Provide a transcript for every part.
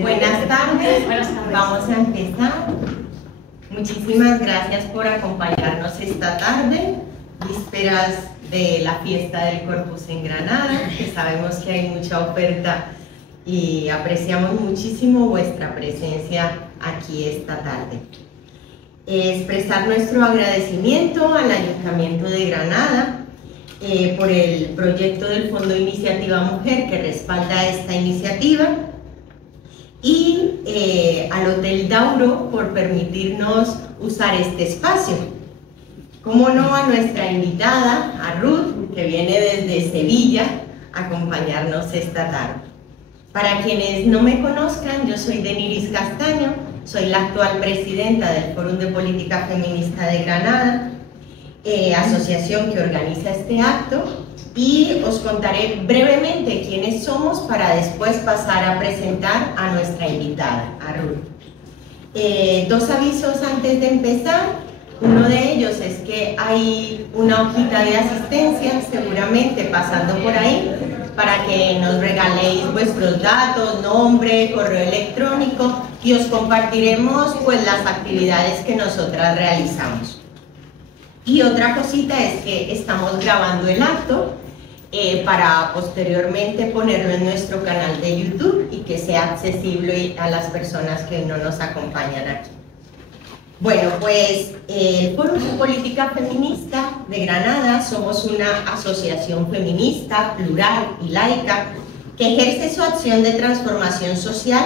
Buenas tardes, vamos a empezar. Muchísimas gracias por acompañarnos esta tarde, vísperas de la fiesta del Corpus en Granada, que sabemos que hay mucha oferta y apreciamos muchísimo vuestra presencia aquí esta tarde. Expresar nuestro agradecimiento al Ayuntamiento de Granada por el proyecto del Fondo Iniciativa Mujer que respalda esta iniciativa y al Hotel Dauro por permitirnos usar este espacio. Cómo no, a nuestra invitada, a Ruth, que viene desde Sevilla a acompañarnos esta tarde. Para quienes no me conozcan, yo soy Deniris Castaño, soy la actual presidenta del Fórum de Política Feminista de Granada, asociación que organiza este acto, y os contaré brevemente quiénes somos para después pasar a presentar a nuestra invitada, a Ruth. Dos avisos antes de empezar. Uno de ellos es que hay una hojita de asistencia, seguramente pasando por ahí, para que nos regaléis vuestros datos, nombre, correo electrónico, y os compartiremos pues las actividades que nosotras realizamos. Y otra cosita es que estamos grabando el acto para posteriormente ponerlo en nuestro canal de YouTube y que sea accesible a las personas que no nos acompañan aquí. Bueno, pues el Fórum de Política Feminista de Granada somos una asociación feminista, plural y laica que ejerce su acción de transformación social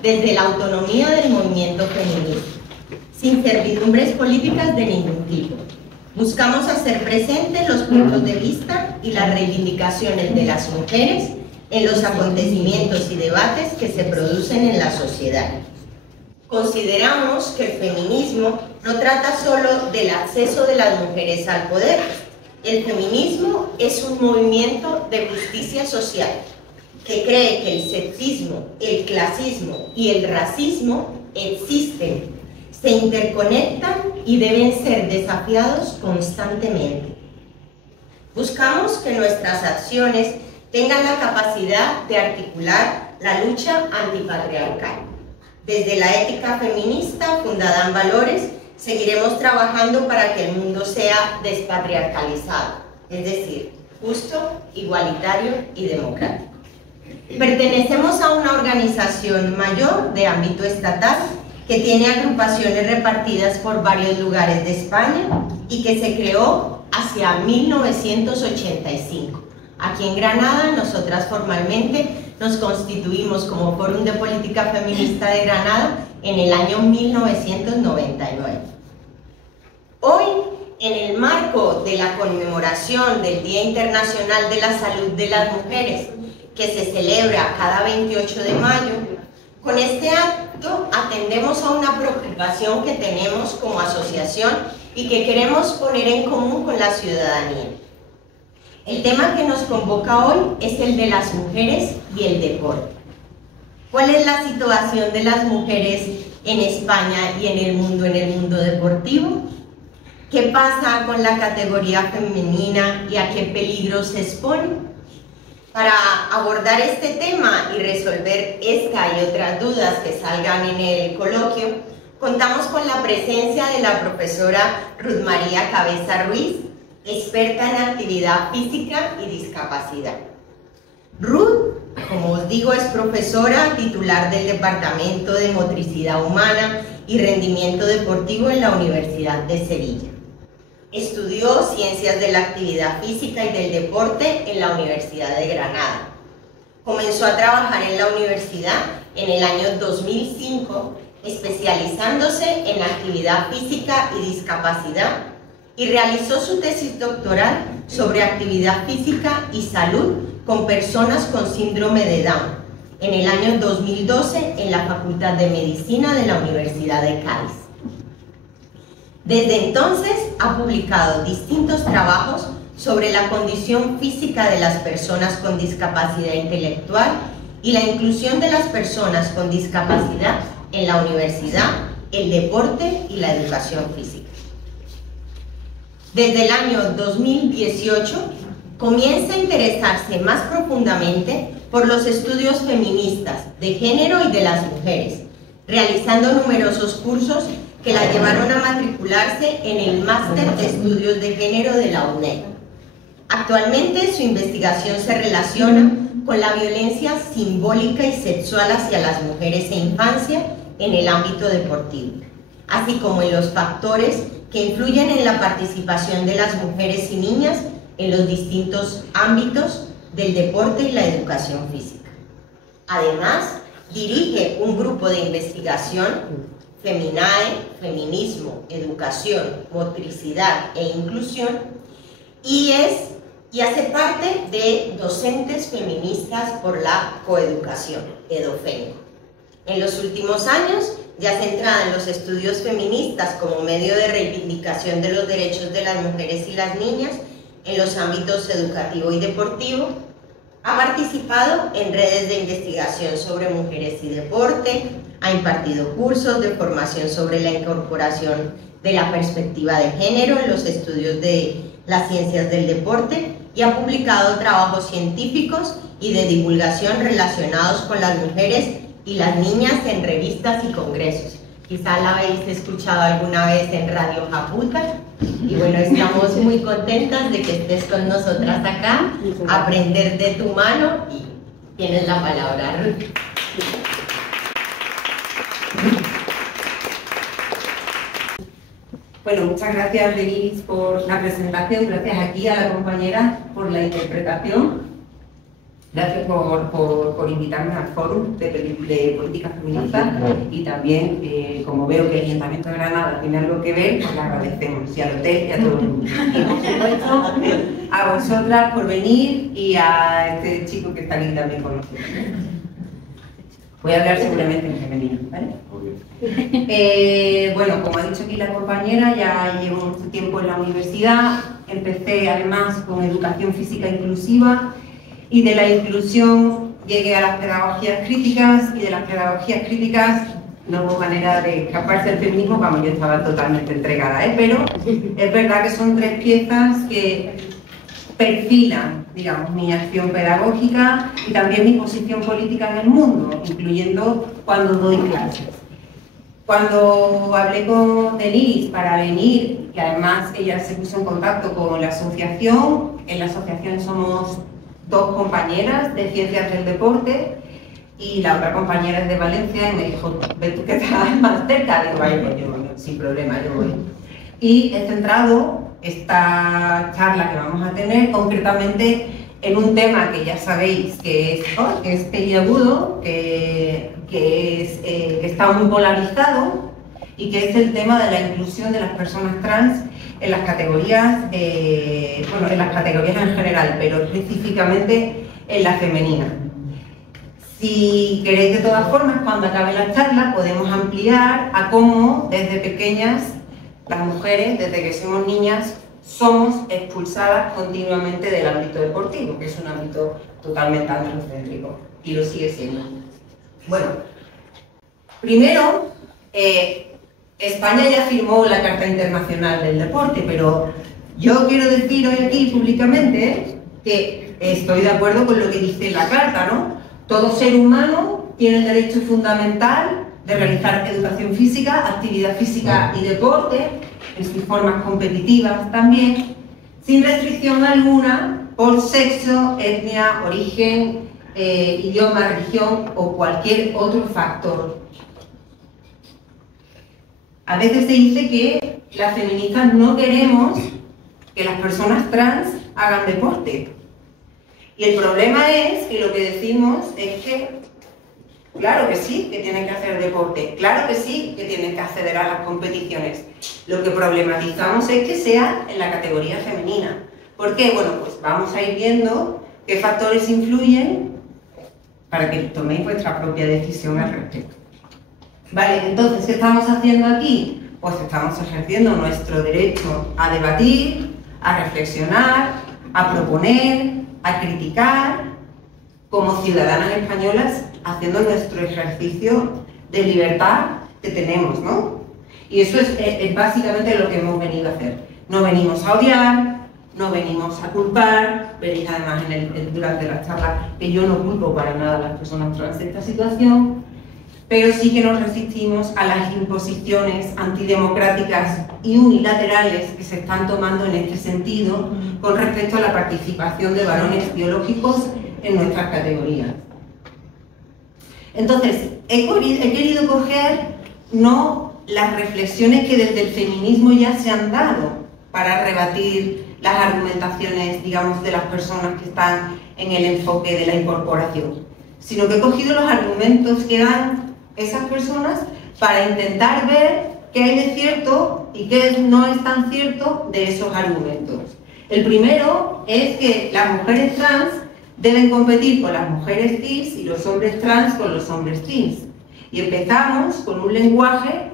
desde la autonomía del movimiento feminista, sin servidumbres políticas de ningún tipo. Buscamos hacer presentes los puntos de vista y las reivindicaciones de las mujeres en los acontecimientos y debates que se producen en la sociedad. Consideramos que el feminismo no trata solo del acceso de las mujeres al poder. El feminismo es un movimiento de justicia social que cree que el sexismo, el clasismo y el racismo existen, se interconectan y deben ser desafiados constantemente. Buscamos que nuestras acciones tengan la capacidad de articular la lucha antipatriarcal. Desde la ética feminista fundada en valores, seguiremos trabajando para que el mundo sea despatriarcalizado, es decir, justo, igualitario y democrático. Pertenecemos a una organización mayor de ámbito estatal que tiene agrupaciones repartidas por varios lugares de España y que se creó hacia 1985. Aquí en Granada, nosotras formalmente nos constituimos como Fórum de Política Feminista de Granada en el año 1999. Hoy, en el marco de la conmemoración del Día Internacional de la Salud de las Mujeres, que se celebra cada 28 de mayo, con este acto atendemos a una preocupación que tenemos como asociación y que queremos poner en común con la ciudadanía. El tema que nos convoca hoy es el de las mujeres y el deporte. ¿Cuál es la situación de las mujeres en España y en el mundo deportivo? ¿Qué pasa con la categoría femenina y a qué peligro se expone? Para abordar este tema y resolver esta y otras dudas que salgan en el coloquio, contamos con la presencia de la profesora Ruth María Cabeza Ruiz, experta en actividad física y discapacidad. Ruth, como os digo, es profesora titular del Departamento de Motricidad Humana y Rendimiento Deportivo en la Universidad de Sevilla. Estudió Ciencias de la Actividad Física y del Deporte en la Universidad de Granada. Comenzó a trabajar en la universidad en el año 2005, especializándose en actividad física y discapacidad, y realizó su tesis doctoral sobre actividad física y salud con personas con síndrome de Down en el año 2012 en la Facultad de Medicina de la Universidad de Cádiz. Desde entonces ha publicado distintos trabajos sobre la condición física de las personas con discapacidad intelectual y la inclusión de las personas con discapacidad en la universidad, el deporte y la educación física. Desde el año 2018 comienza a interesarse más profundamente por los estudios feministas de género y de las mujeres, realizando numerosos cursos que la llevaron a matricularse en el Máster de Estudios de Género de la UNED. Actualmente su investigación se relaciona con la violencia simbólica y sexual hacia las mujeres e infancia en el ámbito deportivo, así como en los factores que influyen en la participación de las mujeres y niñas en los distintos ámbitos del deporte y la educación física. Además, dirige un grupo de investigación, Feminae, Feminismo, Educación, Motricidad e Inclusión, y hace parte de Docentes Feministas por la Coeducación, EDOFENCO. En los últimos años, ya centrada en los estudios feministas como medio de reivindicación de los derechos de las mujeres y las niñas en los ámbitos educativo y deportivo, ha participado en redes de investigación sobre mujeres y deporte, ha impartido cursos de formación sobre la incorporación de la perspectiva de género en los estudios de las ciencias del deporte y ha publicado trabajos científicos y de divulgación relacionados con las mujeres y las niñas en revistas y congresos. Quizá la habéis escuchado alguna vez en Radio Japuta, y bueno, estamos muy contentas de que estés con nosotras acá, aprender de tu mano, y tienes la palabra, Ruth. Bueno, muchas gracias, Denise, por la presentación, gracias aquí a la compañera por la interpretación. Gracias por invitarme al foro de políticas feministas y también, como veo que el Ayuntamiento de Granada tiene algo que ver, pues le agradecemos y al hotel y a todo el mundo. Y por supuesto a vosotras por venir y a este chico que está aquí también con nosotros. Voy a hablar seguramente en femenino, ¿vale? Bueno, como ha dicho aquí la compañera, ya llevo mucho tiempo en la universidad, empecé además con educación física inclusiva, y de la inclusión llegué a las pedagogías críticas, y de las pedagogías críticas no hubo manera de escaparse del feminismo, vamos, yo estaba totalmente entregada, pero es verdad que son tres piezas que perfilan, digamos, mi acción pedagógica y también mi posición política en el mundo, incluyendo cuando doy clases. Cuando hablé con Denise para venir, y además ella se puso en contacto con la asociación, en la asociación somos dos compañeras de Ciencias del Deporte y la otra compañera es de Valencia y me dijo, ve tú que estás más cerca, digo, vaya, pues yo sin problema, yo voy. Y he centrado esta charla que vamos a tener concretamente en un tema que ya sabéis que es peliagudo, que está muy polarizado y que es el tema de la inclusión de las personas trans en las categorías, bueno, en las categorías en general, pero específicamente en la femenina. Si queréis, de todas formas, cuando acabe la charla podemos ampliar a cómo desde pequeñas las mujeres, desde que somos niñas, somos expulsadas continuamente del ámbito deportivo, que es un ámbito totalmente androcéntrico, y lo sigue siendo. Bueno, primero, España ya firmó la Carta Internacional del Deporte, pero yo quiero decir hoy aquí públicamente que estoy de acuerdo con lo que dice la Carta, ¿no? Todo ser humano tiene el derecho fundamental de realizar educación física, actividad física y deporte, en sus formas competitivas también, sin restricción alguna por sexo, etnia, origen, idioma, religión o cualquier otro factor. A veces se dice que las feministas no queremos que las personas trans hagan deporte. Y el problema es que lo que decimos es que, claro que sí, que tienen que hacer deporte, claro que sí, que tienen que acceder a las competiciones. Lo que problematizamos es que sea en la categoría femenina. ¿Por qué? Bueno, pues vamos a ir viendo qué factores influyen para que toméis vuestra propia decisión al respecto. Vale, entonces, ¿qué estamos haciendo aquí? Pues estamos ejerciendo nuestro derecho a debatir, a reflexionar, a proponer, a criticar, como ciudadanas españolas, haciendo nuestro ejercicio de libertad que tenemos, ¿no? Y eso es básicamente lo que hemos venido a hacer. No venimos a odiar, no venimos a culpar, veréis además durante la charla que yo no culpo para nada a las personas trans de esta situación, pero sí que nos resistimos a las imposiciones antidemocráticas y unilaterales que se están tomando en este sentido con respecto a la participación de varones biológicos en nuestras categorías. Entonces, he querido coger no las reflexiones que desde el feminismo ya se han dado para rebatir las argumentaciones, digamos, de las personas que están en el enfoque de la incorporación, sino que he cogido los argumentos que dan esas personas para intentar ver qué hay de cierto y qué no es tan cierto de esos argumentos. El primero es que las mujeres trans deben competir con las mujeres cis y los hombres trans con los hombres cis. Y empezamos con un lenguaje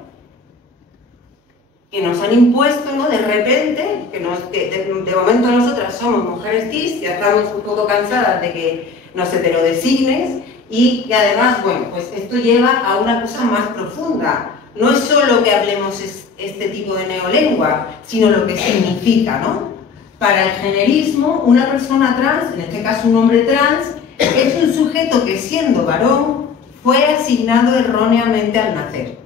que nos han impuesto, ¿no? De repente, de momento nosotras somos mujeres cis, ya estamos un poco cansadas de que nos heterodesignes, y que además, bueno, pues esto lleva a una cosa más profunda. No es solo que hablemos este tipo de neolengua, sino lo que significa, ¿no? Para el generismo, una persona trans, en este caso un hombre trans, es un sujeto que siendo varón fue asignado erróneamente al nacer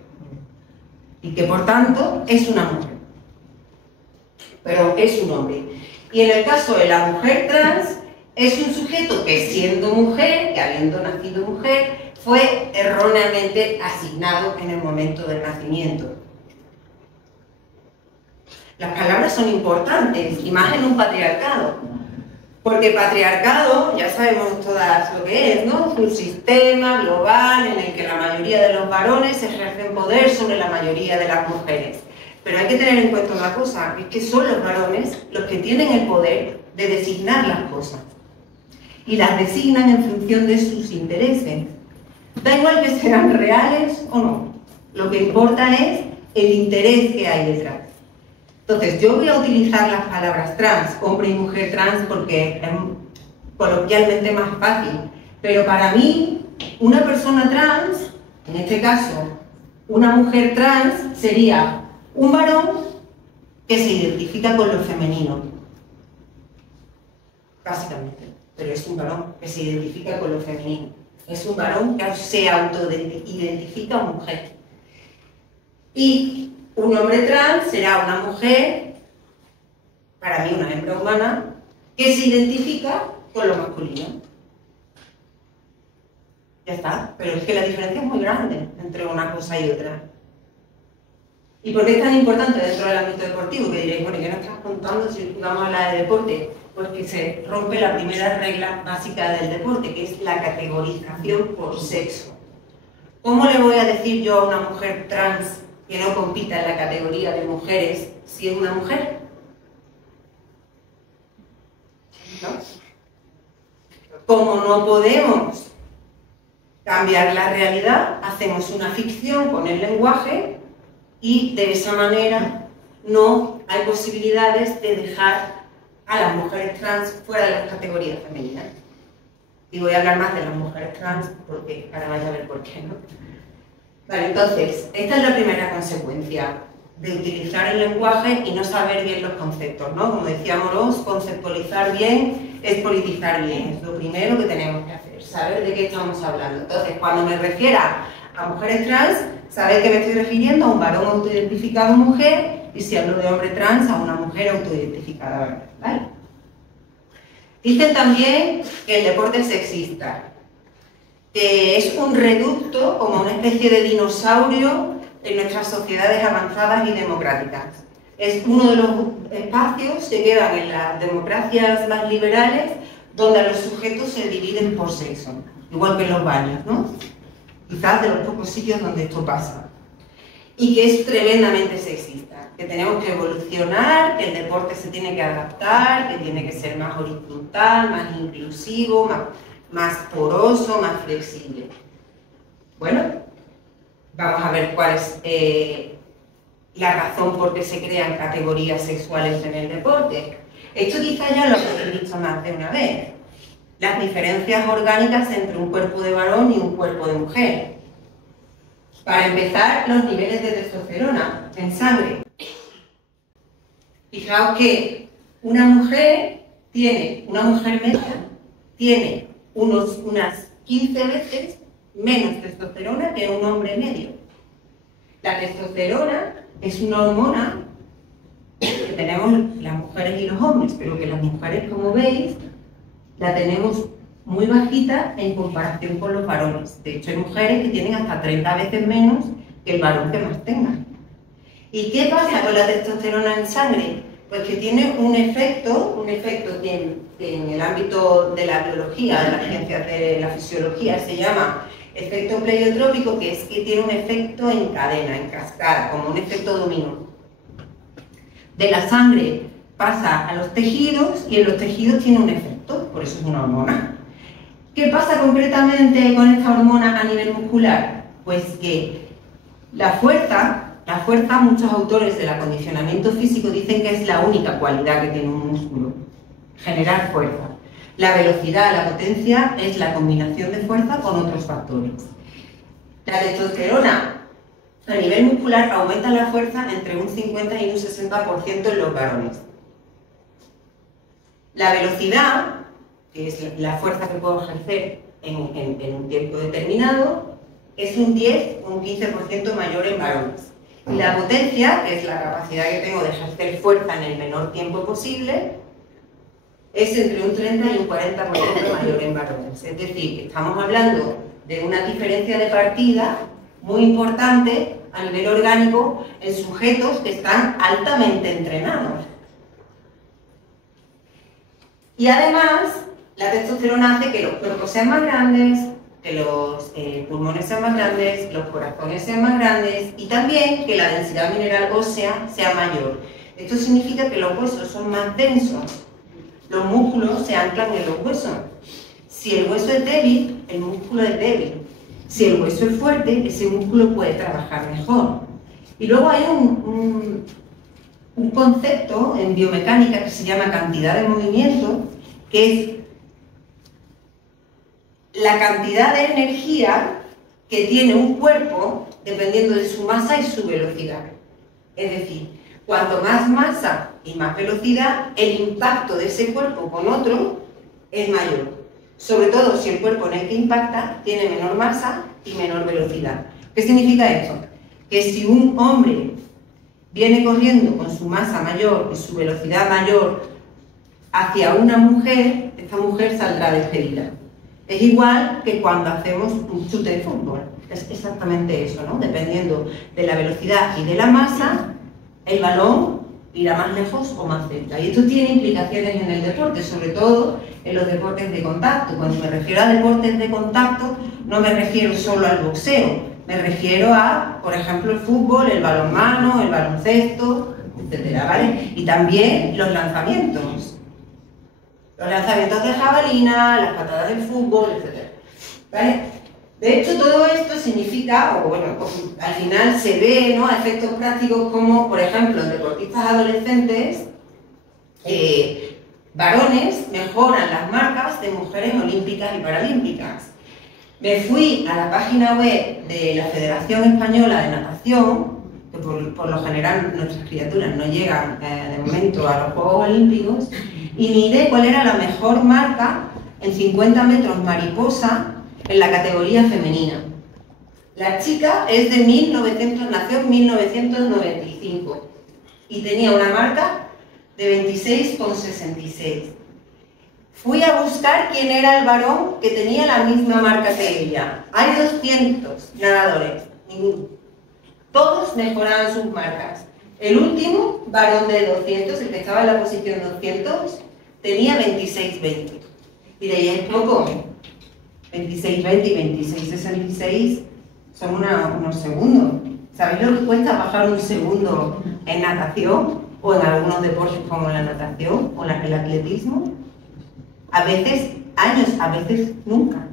y que por tanto es una mujer, pero es un hombre. Y en el caso de la mujer trans, es un sujeto que siendo mujer, que habiendo nacido mujer, fue erróneamente asignado en el momento del nacimiento. Las palabras son importantes, y más en un patriarcado, porque patriarcado, ya sabemos todas lo que es, ¿no? Es un sistema global en el que la mayoría de los varones ejercen poder sobre la mayoría de las mujeres. Pero hay que tener en cuenta una cosa, es que son los varones los que tienen el poder de designar las cosas. Y las designan en función de sus intereses. Da igual que sean reales o no. Lo que importa es el interés que hay detrás. Entonces, yo voy a utilizar las palabras trans, hombre y mujer trans, porque es coloquialmente más fácil. Pero para mí, una persona trans, en este caso, una mujer trans, sería un varón que se identifica con lo femenino. Básicamente. Pero es un varón que se identifica con lo femenino. Es un varón que se autoidentifica mujer. Y un hombre trans será una mujer, para mí una hembra humana, que se identifica con lo masculino. Ya está, pero es que la diferencia es muy grande entre una cosa y otra. ¿Y por qué es tan importante dentro del ámbito deportivo? Que diréis, bueno, ¿qué nos estás contando si vamos a hablar de deporte? Pues que se rompe la primera regla básica del deporte, que es la categorización por sexo. ¿Cómo le voy a decir yo a una mujer trans que no compita en la categoría de mujeres si es una mujer? ¿No? Como no podemos cambiar la realidad, hacemos una ficción con el lenguaje y de esa manera no hay posibilidades de dejar a las mujeres trans fuera de las categorías femeninas. Y voy a hablar más de las mujeres trans porque ahora vais a ver por qué, ¿no? Vale, entonces, esta es la primera consecuencia de utilizar el lenguaje y no saber bien los conceptos, ¿no? Como decía Morós, conceptualizar bien es politizar bien. Es lo primero que tenemos que hacer, saber de qué estamos hablando. Entonces, cuando me refiera a mujeres trans, sabéis que me estoy refiriendo a un varón autoidentificado mujer, y si hablo de hombre trans, a una mujer autoidentificada varón, ¿vale? Dicen también que el deporte es sexista, que es un reducto, como una especie de dinosaurio en nuestras sociedades avanzadas y democráticas. Es uno de los espacios que quedan en las democracias más liberales donde los sujetos se dividen por sexo, igual que en los baños, ¿no? Quizás de los pocos sitios donde esto pasa. Y que es tremendamente sexista, que tenemos que evolucionar, que el deporte se tiene que adaptar, que tiene que ser más horizontal, más inclusivo, más poroso, más flexible. Bueno, vamos a ver cuál es la razón por qué se crean categorías sexuales en el deporte. Esto quizá ya lo habéis visto más de una vez. Las diferencias orgánicas entre un cuerpo de varón y un cuerpo de mujer. Para empezar, los niveles de testosterona en sangre. Fijaos que una mujer media tiene unas 15 veces menos testosterona que un hombre medio. La testosterona es una hormona que tenemos las mujeres y los hombres, pero que las mujeres, como veis, la tenemos muy bajita en comparación con los varones. De hecho, hay mujeres que tienen hasta 30 veces menos que el varón que más tenga. ¿Y qué pasa con la testosterona en sangre? Pues que tiene un efecto que en el ámbito de la biología, de las ciencias de la fisiología, se llama efecto pleiotrópico, que es que tiene un efecto en cadena, en cascada, como un efecto dominó. De la sangre pasa a los tejidos y en los tejidos tiene un efecto, por eso es una hormona. ¿Qué pasa concretamente con esta hormona a nivel muscular? Pues que la fuerza, muchos autores del acondicionamiento físico dicen que es la única cualidad que tiene un músculo, generar fuerza. La velocidad, la potencia es la combinación de fuerza con otros factores. La testosterona a nivel muscular aumenta la fuerza entre un 50 y un 60% en los varones. La velocidad, que es la fuerza que puedo ejercer en un tiempo determinado, es un 10 o un 15% mayor en varones. Y la potencia, que es la capacidad que tengo de ejercer fuerza en el menor tiempo posible, es entre un 30 y un 40% mayor en varones. Es decir, que estamos hablando de una diferencia de partida muy importante a nivel orgánico en sujetos que están altamente entrenados. Y además, la testosterona hace que los cuerpos sean más grandes, que los pulmones sean más grandes, los corazones sean más grandes y también que la densidad mineral ósea sea mayor. Esto significa que los huesos son más densos, los músculos se anclan en los huesos. Si el hueso es débil, el músculo es débil. Si el hueso es fuerte, ese músculo puede trabajar mejor. Y luego hay un concepto en biomecánica que se llama cantidad de movimiento, que es la cantidad de energía que tiene un cuerpo dependiendo de su masa y su velocidad. Es decir, cuanto más masa y más velocidad, el impacto de ese cuerpo con otro es mayor. Sobre todo si el cuerpo en el que impacta tiene menor masa y menor velocidad. ¿Qué significa esto? Que si un hombre viene corriendo con su masa mayor y su velocidad mayor hacia una mujer, esta mujer saldrá despedida. Es igual que cuando hacemos un chute de fútbol. Es exactamente eso, ¿no? Dependiendo de la velocidad y de la masa, el balón irá más lejos o más cerca. Y esto tiene implicaciones en el deporte, sobre todo en los deportes de contacto. Cuando me refiero a deportes de contacto, no me refiero solo al boxeo, me refiero a, por ejemplo, el fútbol, el balonmano, el baloncesto, etcétera, ¿vale? Y también los lanzamientos. Los lanzamientos de jabalina, las patadas del fútbol, etcétera, ¿vale? De hecho, todo esto significa, o bueno, al final se ve, ¿no?, a efectos prácticos como, por ejemplo, en deportistas adolescentes, varones mejoran las marcas de mujeres olímpicas y paralímpicas. Me fui a la página web de la Federación Española de Natación, que por lo general nuestras criaturas no llegan de momento a los Juegos Olímpicos, y miré cuál era la mejor marca en 50 metros mariposa en la categoría femenina. La chica es de nació en 1995 y tenía una marca de 26,66. Fui a buscar quién era el varón que tenía la misma marca que ella. Hay 200 nadadores, ninguno. Todos mejoraban sus marcas. El último varón de 200, el que estaba en la posición 200, tenía 26,20. Y de ahí es poco. 26,20 y 26,66 son unos segundos. ¿Sabéis lo que cuesta bajar un segundo en natación? O en algunos deportes como la natación o el atletismo. A veces años, a veces nunca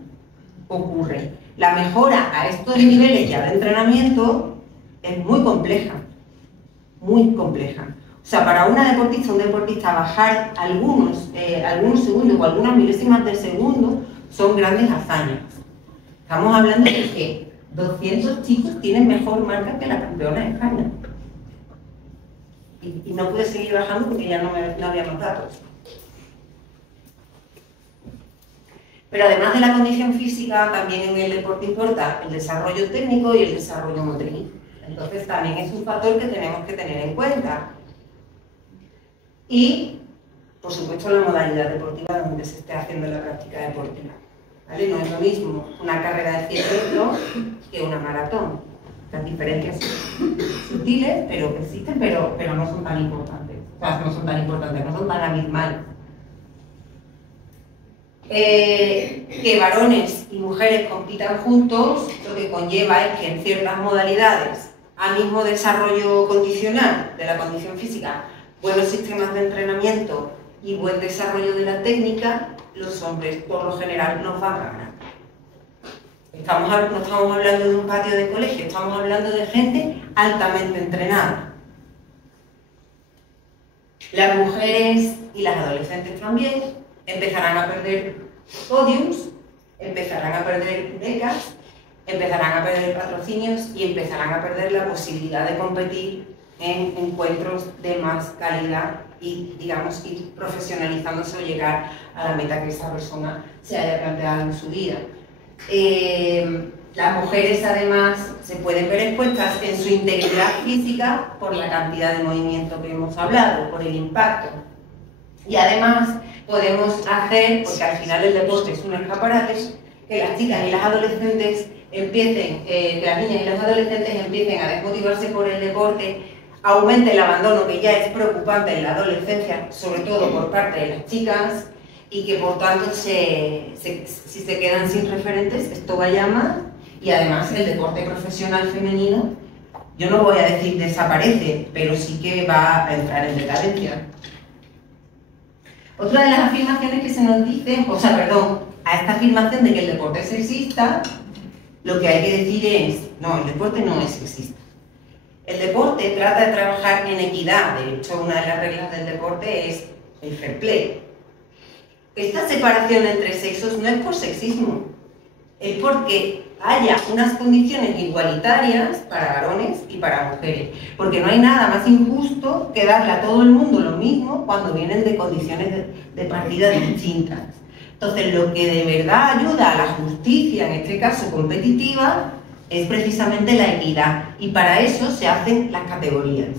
ocurre. La mejora a estos niveles ya de entrenamiento es muy compleja. Muy compleja. O sea, para un deportista bajar algunos segundos o algunas milésimas de segundo son grandes hazañas. Estamos hablando de que 200 chicos tienen mejor marca que la campeona de España. y no pude seguir bajando porque ya no había más datos. Pero además de la condición física, también en el deporte importa el desarrollo técnico y el desarrollo motriz. Entonces también es un factor que tenemos que tener en cuenta. Y, por supuesto, la modalidad deportiva donde se esté haciendo la práctica deportiva. ¿Vale? No es lo mismo una carrera de 100 metros que una maratón. Las diferencias son sutiles, pero existen, pero no son tan importantes. O sea, no son tan abismales. Que varones y mujeres compitan juntos, lo que conlleva es que en ciertas modalidades, al mismo desarrollo condicional de la condición física, buenos sistemas de entrenamiento y buen desarrollo de la técnica, los hombres por lo general nos van a ganar. No estamos hablando de un patio de colegio, estamos hablando de gente altamente entrenada. Las mujeres y las adolescentes también empezarán a perder podiums, empezarán a perder becas, empezarán a perder patrocinios y empezarán a perder la posibilidad de competir en encuentros de más calidad y, digamos, ir profesionalizándose o llegar a la meta que esa persona se haya planteado en su vida. Las mujeres, además, se pueden ver expuestas en su integridad física por la cantidad de movimiento que hemos hablado, por el impacto. Y además podemos hacer, porque al final el deporte es un escaparate, que las chicas y las adolescentes empiecen, que las niñas y los adolescentes empiecen a desmotivarse por el deporte, aumente el abandono que ya es preocupante en la adolescencia, sobre todo por parte de las chicas, y que por tanto si se quedan sin referentes, esto vaya mal, y además el deporte profesional femenino, yo no voy a decir desaparece, pero sí que va a entrar en decadencia. Otra de las afirmaciones que se nos dice, a esta afirmación de que el deporte es sexista, lo que hay que decir es, no, el deporte no es sexista. El deporte trata de trabajar en equidad, de hecho una de las reglas del deporte es el fair play. Esta separación entre sexos no es por sexismo, es porque haya unas condiciones igualitarias para varones y para mujeres, porque no hay nada más injusto que darle a todo el mundo lo mismo cuando vienen de condiciones de partida distintas. Entonces, lo que de verdad ayuda a la justicia, en este caso competitiva, es precisamente la equidad, y para eso se hacen las categorías.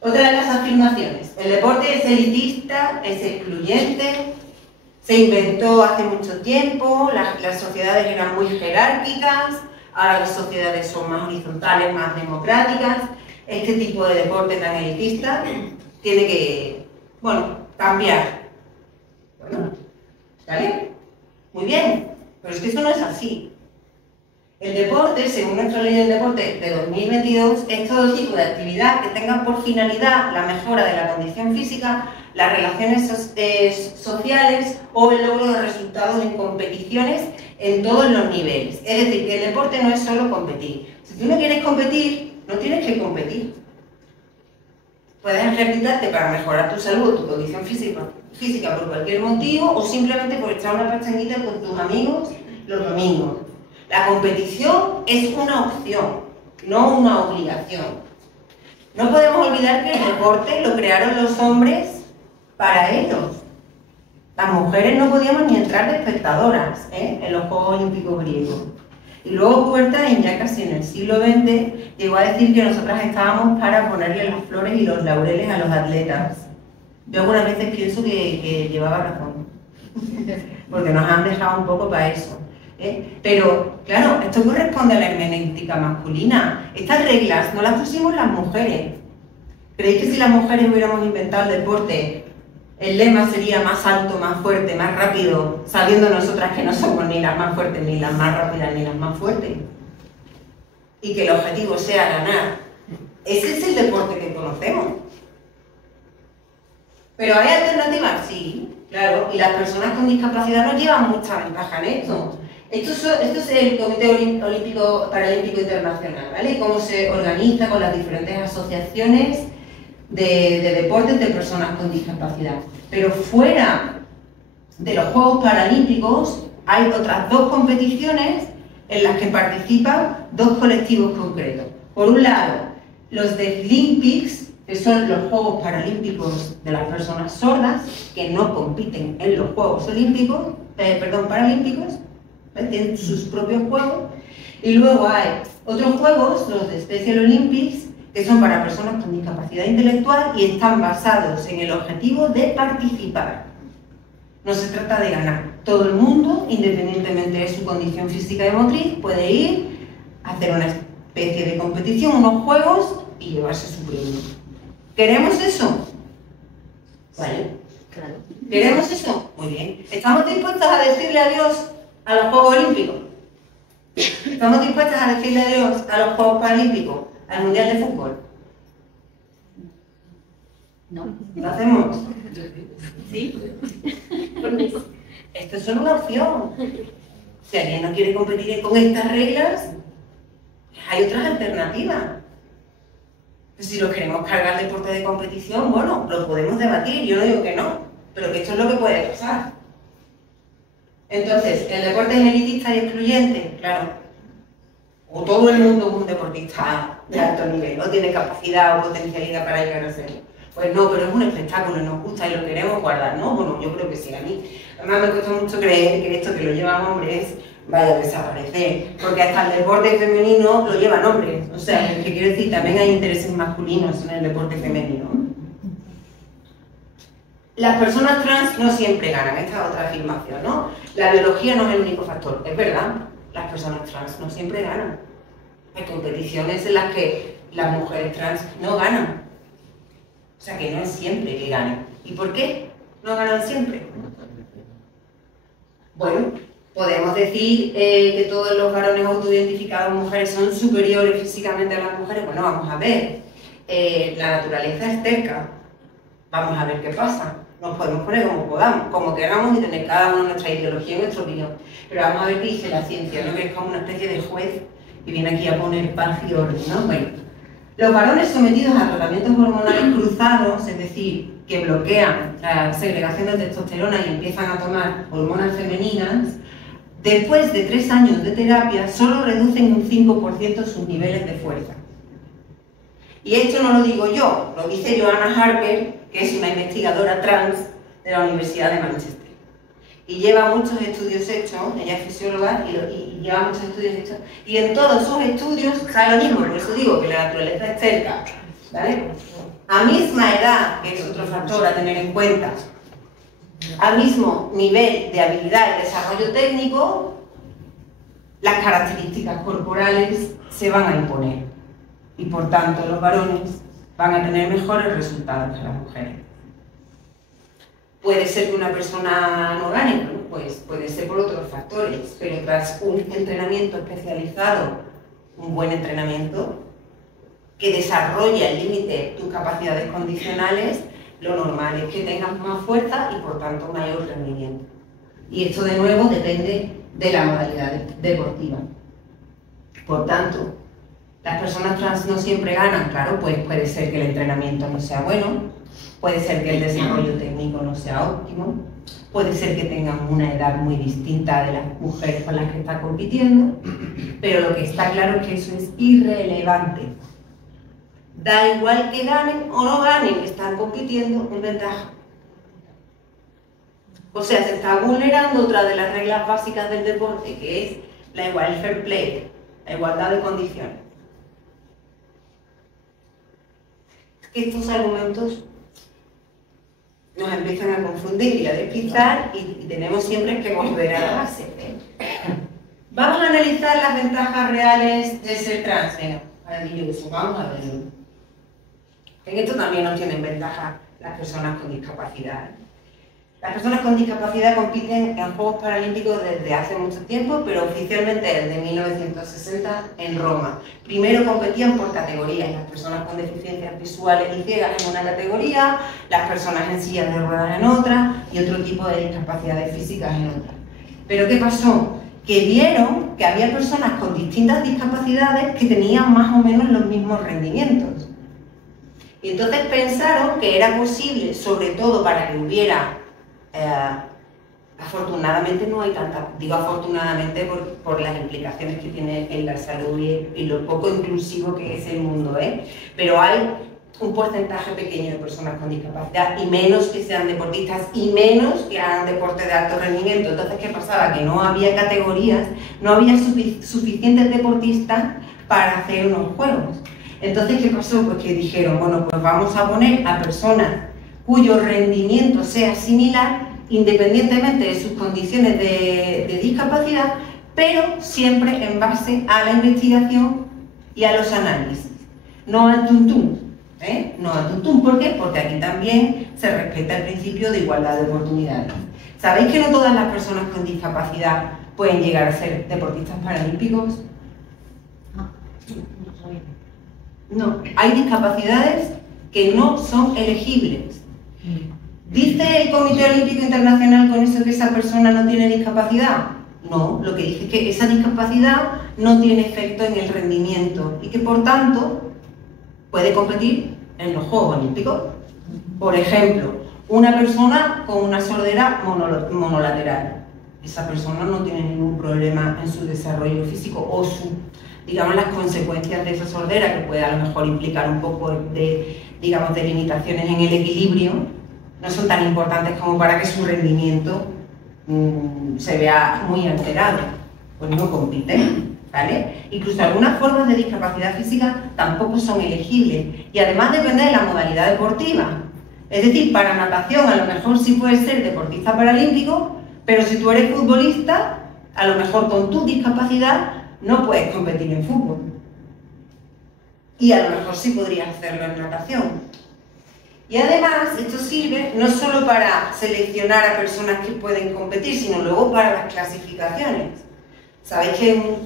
Otra de las afirmaciones, el deporte es elitista, es excluyente, se inventó hace mucho tiempo, las sociedades eran muy jerárquicas, ahora las sociedades son más horizontales, más democráticas. Este tipo de deporte tan elitista tiene que, cambiar. Bueno, ¿está bien? Muy bien, pero es que eso no es así. El deporte, según nuestra ley del deporte de 2022, es todo tipo de actividad que tenga por finalidad la mejora de la condición física, las relaciones sociales o el logro de resultados en competiciones en todos los niveles. Es decir, que el deporte no es solo competir. Si tú no quieres competir, no tienes que competir. Puedes ejercitarte para mejorar tu salud o tu condición física por cualquier motivo, o simplemente por echar una pachanguita con tus amigos los domingos. La competición es una opción, no una obligación. No podemos olvidar que el deporte lo crearon los hombres para ellos. Las mujeres no podíamos ni entrar de espectadoras en los Juegos Olímpicos griegos. Y luego Coubertin, ya casi en el siglo XX, llegó a decir que nosotras estábamos para ponerle las flores y los laureles a los atletas. Yo algunas veces pienso que llevaba razón, porque nos han dejado un poco para eso. Pero, claro, esto corresponde a la hermenéutica masculina. Estas reglas no las pusimos las mujeres. ¿Creéis que si las mujeres hubiéramos inventado el deporte, el lema sería más alto, más fuerte, más rápido, sabiendo nosotras que no somos ni las más fuertes, ni las más rápidas, ni las más fuertes? Y que el objetivo sea ganar. Ese es el deporte que conocemos. ¿Pero hay alternativas? Sí, claro. Y las personas con discapacidad no llevan mucha ventaja en esto. Esto es el Comité Olímpico Paralímpico Internacional, ¿vale? Y cómo se organiza con las diferentes asociaciones de deportes de personas con discapacidad. Pero fuera de los Juegos Paralímpicos hay otras dos competiciones en las que participan dos colectivos concretos. Por un lado, los Deaflympics, que son los Juegos Paralímpicos de las personas sordas, que no compiten en los Juegos Olímpicos, Paralímpicos, tienen sus propios juegos. Y luego hay otros juegos, los de Special Olympics, que son para personas con discapacidad intelectual y están basados en el objetivo de participar. No se trata de ganar. Todo el mundo, independientemente de su condición física y motriz, puede ir a hacer una especie de competición, unos juegos y llevarse su premio. ¿Queremos eso? ¿Vale? Claro. ¿Queremos eso? Muy bien. ¿Estamos dispuestos a decirle adiós a los Juegos Olímpicos? ¿Estamos dispuestos a decirle adiós a los Juegos Paralímpicos? ¿Al Mundial de Fútbol? No. ¿Lo hacemos? Sí. Esto es solo una opción. Si alguien no quiere competir con estas reglas, hay otras alternativas. Si lo queremos cargar deporte de competición, bueno, lo podemos debatir, yo no digo que no, pero que esto es lo que puede pasar. Entonces, ¿el deporte es elitista y excluyente? Claro. O todo el mundo es un deportista de alto nivel, o tiene capacidad o potencialidad para llegar a serlo. Pues no, pero es un espectáculo y nos gusta y lo queremos guardar, ¿no? Bueno, yo creo que sí, a mí. Además me cuesta mucho creer que esto que lo llevan hombres vaya a desaparecer, porque hasta el deporte femenino lo llevan hombres. O sea, que quiero decir, también hay intereses masculinos en el deporte femenino. Las personas trans no siempre ganan, esta es otra afirmación, ¿no? La biología no es el único factor, es verdad, las personas trans no siempre ganan. Hay competiciones en las que las mujeres trans no ganan. O sea que no es siempre que ganen. ¿Y por qué no ganan siempre? Bueno, podemos decir que todos los varones autoidentificados mujeres son superiores físicamente a las mujeres. Bueno, vamos a ver. La naturaleza es terca. Vamos a ver qué pasa. Nos podemos poner como podamos, como queramos y tener cada uno nuestra ideología y nuestra opinión. Pero vamos a ver qué dice la ciencia, ¿no? Que es como una especie de juez que viene aquí a poner paz y orden, ¿no? Bueno, los varones sometidos a tratamientos hormonales cruzados, es decir, que bloquean la segregación de testosterona y empiezan a tomar hormonas femeninas, después de 3 años de terapia, solo reducen un 5% sus niveles de fuerza. Y esto no lo digo yo, lo dice Joanna Harper, que es una investigadora trans de la Universidad de Manchester. Y lleva muchos estudios hechos, ella es fisióloga y lleva muchos estudios hechos, y en todos sus estudios sale lo mismo, por eso digo que la naturaleza es cerca, ¿vale? A misma edad, que es otro factor a tener en cuenta, al mismo nivel de habilidad y desarrollo técnico, las características corporales se van a imponer. Y por tanto los varones van a tener mejores resultados que las mujeres. Puede ser que una persona no gane, ¿no? Pues puede ser por otros factores, pero tras un entrenamiento especializado, un buen entrenamiento, que desarrolla el límite de tus capacidades condicionales, lo normal es que tengas más fuerza y por tanto mayor rendimiento. Y esto de nuevo depende de la modalidad deportiva. Por tanto, las personas trans no siempre ganan, claro, pues puede ser que el entrenamiento no sea bueno, puede ser que el desarrollo técnico no sea óptimo, puede ser que tengan una edad muy distinta de las mujeres con las que están compitiendo, pero lo que está claro es que eso es irrelevante. Da igual que ganen o no ganen, están compitiendo en ventaja. O sea, se está vulnerando otra de las reglas básicas del deporte, que es la igualdad, fair play, la igualdad de condiciones. Estos argumentos nos empiezan a confundir y a despistar y tenemos siempre que volver a la base. Vamos a analizar las ventajas reales de ser trans. Venga, maravilloso, vamos a verlo. En esto también nos tienen ventaja las personas con discapacidad. Las personas con discapacidad compiten en Juegos Paralímpicos desde hace mucho tiempo, pero oficialmente desde 1960 en Roma. Primero competían por categorías, las personas con deficiencias visuales y ciegas en una categoría, las personas en sillas de ruedas en otra y otro tipo de discapacidades físicas en otra. Pero ¿qué pasó? Que vieron que había personas con distintas discapacidades que tenían más o menos los mismos rendimientos. Y entonces pensaron que era posible, sobre todo para que hubiera afortunadamente no hay tanta, digo afortunadamente por las implicaciones que tiene en la salud y lo poco inclusivo que es el mundo, pero hay un porcentaje pequeño de personas con discapacidad y menos que sean deportistas y menos que hagan deporte de alto rendimiento. Entonces, ¿qué pasaba? Que no había categorías, no había suficientes deportistas para hacer unos juegos. Entonces, ¿qué pasó? Pues que dijeron, bueno, pues vamos a poner a personas cuyo rendimiento sea similar independientemente de sus condiciones de discapacidad, pero siempre en base a la investigación y a los análisis, no al tuntún. No al tuntún, ¿por qué? Porque aquí también se respeta el principio de igualdad de oportunidades. ¿Sabéis que no todas las personas con discapacidad pueden llegar a ser deportistas paralímpicos? No, hay discapacidades que no son elegibles. ¿Dice el Comité Olímpico Internacional con eso que esa persona no tiene discapacidad? No, lo que dice es que esa discapacidad no tiene efecto en el rendimiento y que por tanto puede competir en los Juegos Olímpicos. Por ejemplo, una persona con una sordera monolateral. Esa persona no tiene ningún problema en su desarrollo físico o digamos, las consecuencias de esa sordera, que puede a lo mejor implicar un poco de limitaciones en el equilibrio, no son tan importantes como para que su rendimiento se vea muy alterado. Pues no compiten, ¿vale? Incluso algunas formas de discapacidad física tampoco son elegibles y además depende de la modalidad deportiva. Es decir, para natación a lo mejor sí puedes ser deportista paralímpico, pero si tú eres futbolista, a lo mejor con tu discapacidad no puedes competir en fútbol. Y a lo mejor sí podrías hacerlo en natación. Y además, esto sirve no solo para seleccionar a personas que pueden competir, sino luego para las clasificaciones. ¿Sabéis que hay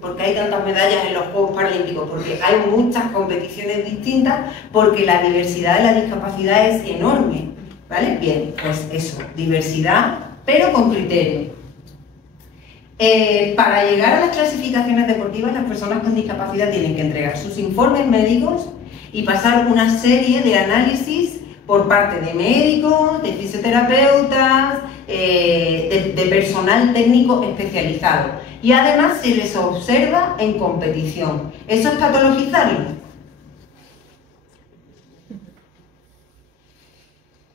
por qué hay tantas medallas en los Juegos Paralímpicos? Porque hay muchas competiciones distintas, porque la diversidad de la discapacidad es enorme, ¿vale? Bien, pues eso, diversidad, pero con criterio. Para llegar a las clasificaciones deportivas, las personas con discapacidad tienen que entregar sus informes médicos y pasar una serie de análisis por parte de médicos, de fisioterapeutas, de personal técnico especializado. Y además se les observa en competición. ¿Eso es patologizarlo?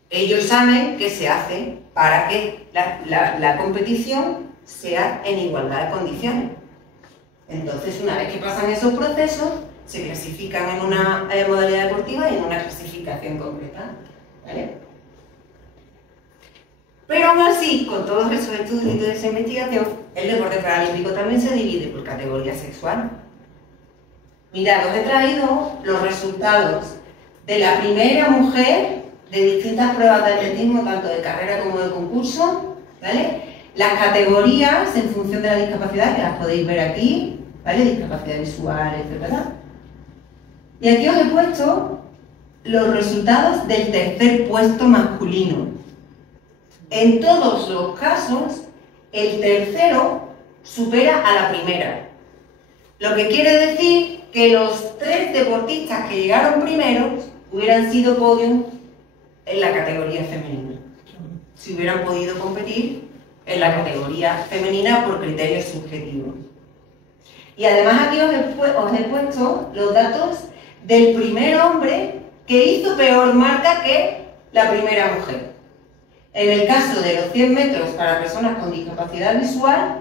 Ellos saben qué se hace para que la competición sea en igualdad de condiciones. Entonces, una vez que pasan esos procesos, se clasifican en una modalidad deportiva y en una clasificación concreta, ¿vale? Pero aún así, con todos esos estudios y toda esa investigación, el deporte paralímpico también se divide por categoría sexual. Mirad, os he traído los resultados de la primera mujer de distintas pruebas de atletismo, tanto de carrera como de concurso, ¿vale? Las categorías en función de la discapacidad, que las podéis ver aquí, ¿vale? Discapacidad visual, etc. Y aquí os he puesto los resultados del tercer puesto masculino. En todos los casos, el tercero supera a la primera. Lo que quiere decir que los 3 deportistas que llegaron primeros hubieran sido podium en la categoría femenina, si hubieran podido competir en la categoría femenina por criterios subjetivos. Y además aquí os he puesto los datos del primer hombre que hizo peor marca que la primera mujer. En el caso de los 100 metros para personas con discapacidad visual,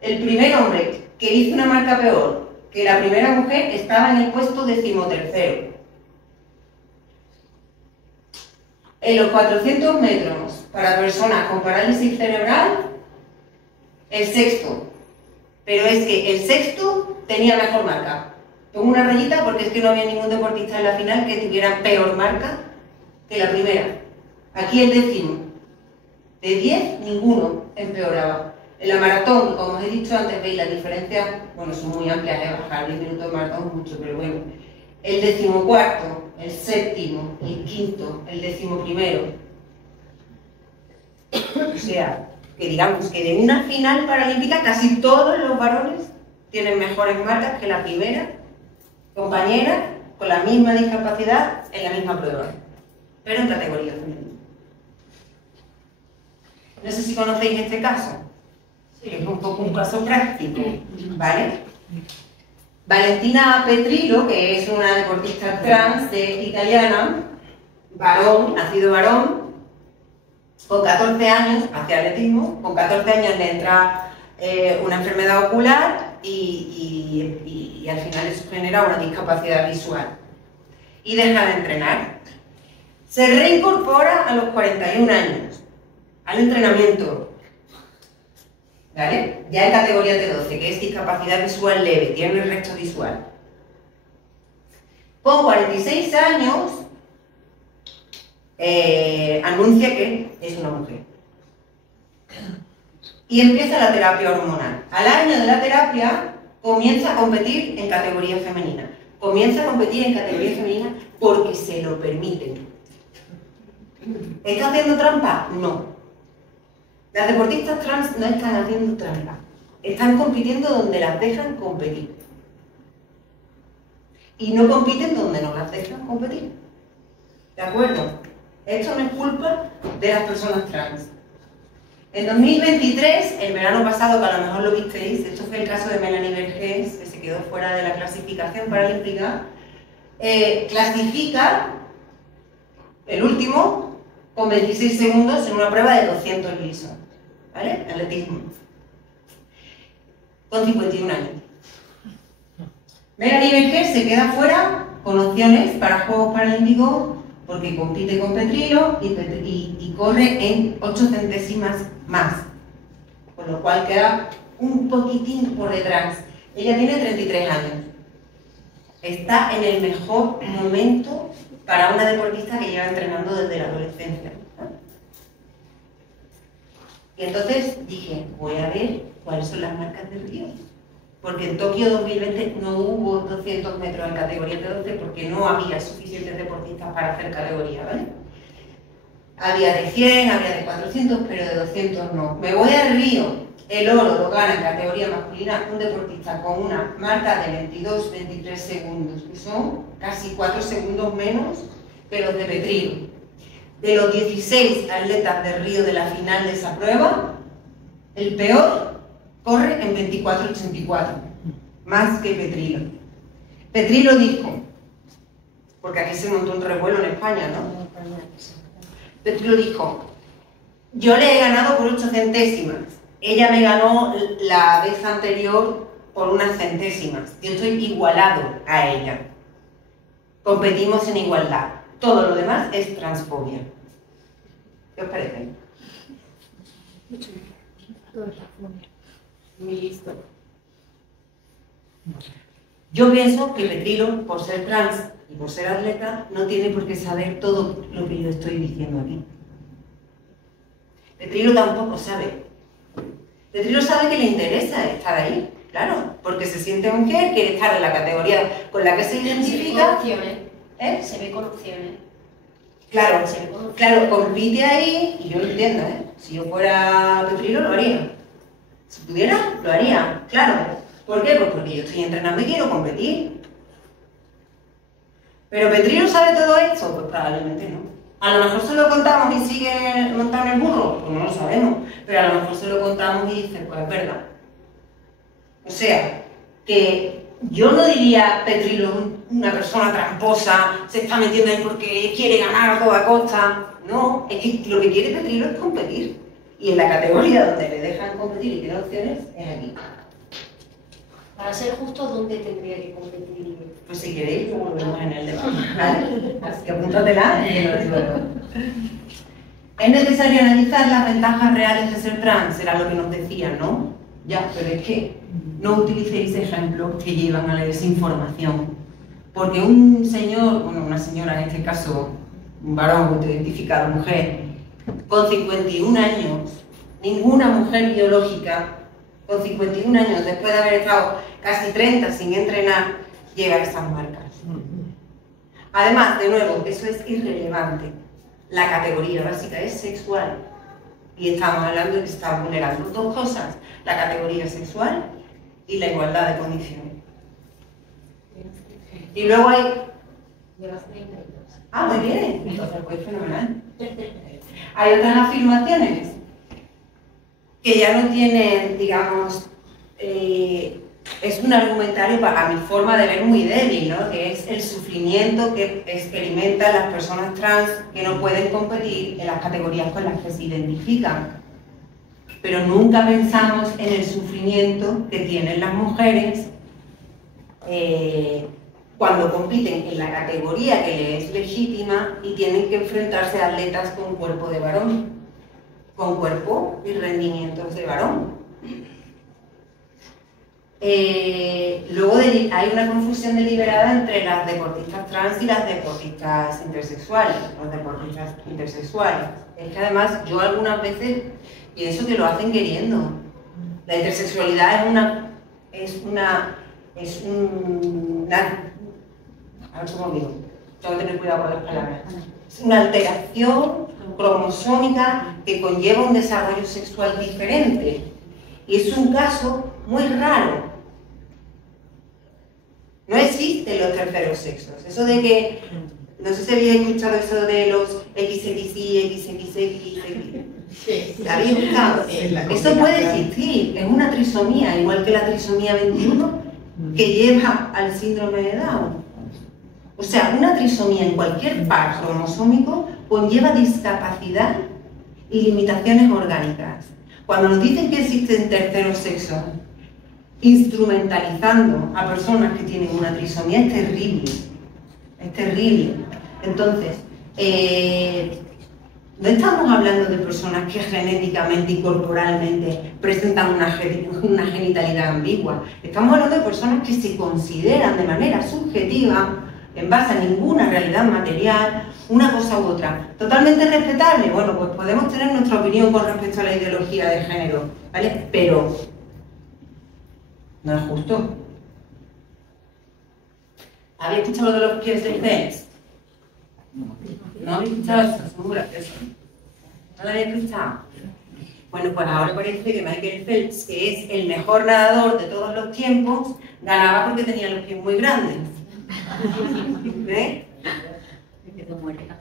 el primer hombre que hizo una marca peor que la primera mujer estaba en el puesto 13º. En los 400 metros para personas con parálisis cerebral, el sexto. Pero es que el sexto tenía mejor marca. Pongo una rayita porque es que no había ningún deportista en la final que tuviera peor marca que la primera. Aquí el 10º. De 10, ninguno empeoraba. En la maratón, como os he dicho antes, veis las diferencias, bueno, son muy amplias, bajar 10 minutos de maratón es mucho, pero bueno. El 14º, el 7º, el 5º, el 11º. O sea, que digamos que en una final paralímpica casi todos los varones tienen mejores marcas que la primera compañera con la misma discapacidad en la misma prueba, pero en categoría femenina. No sé si conocéis este caso, que es un poco un caso práctico, ¿vale? Valentina Petrillo, que es una deportista trans italiana, varón, nacido varón, con 14 años, hace atletismo, con 14 años le entra una enfermedad ocular y al final eso genera una discapacidad visual. Y deja de entrenar. Se reincorpora a los 41 años al entrenamiento. ¿Vale? Ya en categoría T12, que es discapacidad visual leve, tiene el resto visual. Con 46 años, anuncia que es una mujer. Y empieza la terapia hormonal. Al año de la terapia, comienza a competir en categoría femenina. Comienza a competir en categoría femenina porque se lo permiten. ¿Está haciendo trampa? No. Las deportistas trans no están haciendo trampa, están compitiendo donde las dejan competir. Y no compiten donde no las dejan competir. ¿De acuerdo? Esto no es culpa de las personas trans. En 2023, el verano pasado, que a lo mejor lo visteis, esto fue el caso de Melanie Vergés, que se quedó fuera de la clasificación paralímpica, clasifica el último con 26 segundos en una prueba de 200 lisos. ¿Vale? Atletismo. Con 51 años. Melanie Vergés se queda fuera con opciones para Juegos Paralímpicos porque compite con Petrillo y corre en 8 centésimas más. Con lo cual queda un poquitín por detrás. Ella tiene 33 años. Está en el mejor momento para una deportista que lleva entrenando desde la adolescencia. Y entonces dije, voy a ver cuáles son las marcas de Río. Porque en Tokio 2020 no hubo 200 metros en categoría T12 porque no había suficientes deportistas para hacer categoría, ¿vale? Había de 100, había de 400, pero de 200 no. Me voy al Río. El oro lo gana en categoría masculina un deportista con una marca de 22-23 segundos, que son casi 4 segundos menos que los de Petrillo. De los 16 atletas de Río de la final de esa prueba, el peor corre en 24.84, más que Petrillo. Petrillo dijo, porque aquí se montó un revuelo en España, ¿no? Petrillo dijo, yo le he ganado por 8 centésimas, ella me ganó la vez anterior por unas centésimas, yo estoy igualado a ella. Competimos en igualdad. Todo lo demás es transfobia. ¿Qué os parece? Muy listo. Yo pienso que Petrillo, por ser trans y por ser atleta, no tiene por qué saber todo lo que yo estoy diciendo aquí. Petrillo tampoco sabe. Petrillo sabe que le interesa estar ahí, claro, porque se siente mujer, quiere estar en la categoría con la que se identifica. Se ve con opciones. Claro, claro, compite ahí y yo lo entiendo, ¿eh? Si yo fuera Petrillo lo haría. Si pudiera, lo haría, claro. ¿Por qué? Pues porque yo estoy entrenando y quiero competir. ¿Pero Petrillo sabe todo esto? Pues probablemente no. A lo mejor se lo contamos y sigue montado en el burro, pues no lo sabemos. Pero a lo mejor se lo contamos y dice, pues es verdad. O sea, que yo no diría Petrillo una persona tramposa, se está metiendo ahí porque quiere ganar a toda costa. No, es que lo que quiere Petrillo es competir. Y en la categoría donde le dejan competir y tiene opciones es aquí. Para ser justo, ¿dónde tendría que competir? Pues si queréis, lo volvemos en el debate. ¿Vale? Así que apúntatela y lo digo luego. Es necesario analizar las ventajas reales de ser trans, era lo que nos decían, ¿no? Ya, pero es que no utilicéis ejemplos que llevan a la desinformación. Porque un señor, bueno, una señora en este caso, un varón identificado, mujer, con 51 años, ninguna mujer biológica, con 51 años, después de haber estado casi 30 sin entrenar, llega a estas marcas. Además, de nuevo, eso es irrelevante. La categoría básica es sexual. Y estamos hablando de que se están vulnerando dos cosas, la categoría sexual y la igualdad de condiciones. Y luego hay... Ah, muy bien, entonces pues fenomenal. Hay otras afirmaciones. que ya no tienen, digamos, es un argumentario a mi forma de ver muy débil, ¿no? Que es el sufrimiento que experimentan las personas trans que no pueden competir en las categorías con las que se identifican. Pero nunca pensamos en el sufrimiento que tienen las mujeres cuando compiten en la categoría que les es legítima y tienen que enfrentarse a atletas con cuerpo de varón, con cuerpo y rendimientos de varón. Luego hay una confusión deliberada entre las deportistas trans y las deportistas intersexuales, los deportistas intersexuales. Es que además yo algunas veces pienso que lo hacen queriendo. La intersexualidad a ver cómo digo, tengo que tener cuidado con las palabras. Es una alteración cromosómica que conlleva un desarrollo sexual diferente. Y es un caso muy raro. No existen los terceros sexos. Eso de que, no sé si había escuchado eso de los XXY, XXX. Sí. ¿La habéis escuchado? Esto puede existir, es una trisomía, igual que la trisomía 21, que lleva al síndrome de Down. O sea, una trisomía en cualquier par cromosómico conlleva discapacidad y limitaciones orgánicas. Cuando nos dicen que existen terceros sexos, instrumentalizando a personas que tienen una trisomía, es terrible. Es terrible. Entonces, no estamos hablando de personas que genéticamente y corporalmente presentan una genitalidad ambigua. Estamos hablando de personas que se consideran de manera subjetiva, en base a ninguna realidad material, una cosa u otra. Totalmente respetable. Bueno, pues podemos tener nuestra opinión con respecto a la ideología de género, ¿vale? Pero no es justo. ¿Habéis escuchado lo de los pies de Phelps? ¿No habéis escuchado eso? ¿Segura? ¿Eso? ¿No lo habéis escuchado? Bueno, pues ahora parece que Michael Phelps, que es el mejor nadador de todos los tiempos, ganaba porque tenía los pies muy grandes. ¿Ves? Me quedo muerta.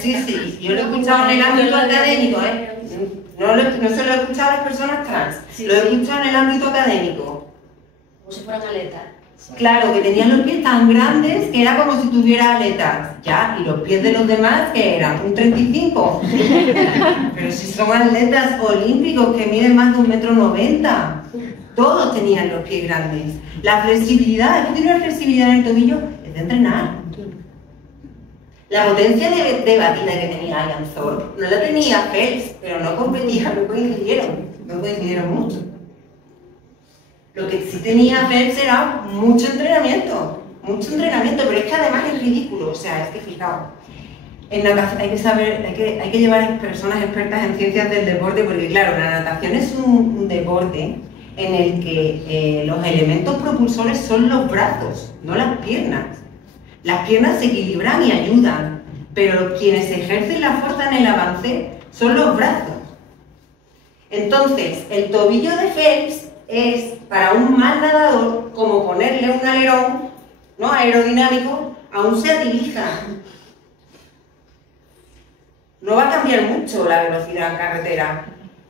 Sí, sí, yo lo he escuchado en el ámbito académico, ¿eh? No se lo he escuchado a las personas trans, lo he escuchado en el ámbito académico. Como si fueran aletas. Claro, que tenían los pies tan grandes que era como si tuviera aletas. Ya, y los pies de los demás, que eran un 35. Pero si son atletas olímpicos que miden más de 1,90 m. Todos tenían los pies grandes. La flexibilidad, es que tiene una flexibilidad en el tobillo, es de entrenar. La potencia de batida que tenía Ian Thorpe no la tenía Phelps, pero no competía, no coincidieron mucho. Lo que sí tenía Phelps era mucho entrenamiento, pero es que además es ridículo, o sea, es que fijaos. En natación hay que llevar personas expertas en ciencias del deporte, porque claro, la natación es un deporte en el que los elementos propulsores son los brazos, no las piernas. Las piernas se equilibran y ayudan, pero quienes ejercen la fuerza en el avance son los brazos. Entonces, el tobillo de Phelps es para un mal nadador como ponerle un alerón, ¿no?, aerodinámico a un seatilija. No va a cambiar mucho la velocidad en carretera.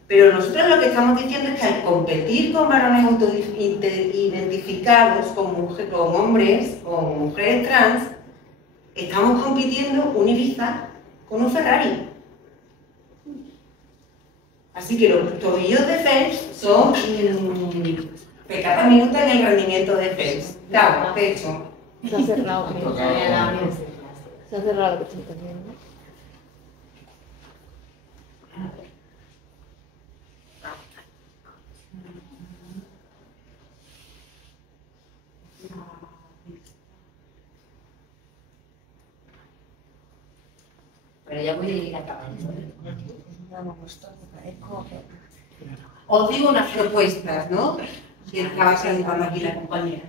Pero nosotros lo que estamos diciendo es que al competir con varones autoidentificados, con hombres, con mujeres trans, estamos compitiendo un Ibiza con un Ferrari. Así que los tobillos de Phelps son pecata minuta en el rendimiento de Phelps. Claro, de hecho. Se ha cerrado. Se ha cerrado la presentación. Pero ya voy a ir acabando. Os digo unas propuestas, ¿no?, que estaba presentando aquí la compañera.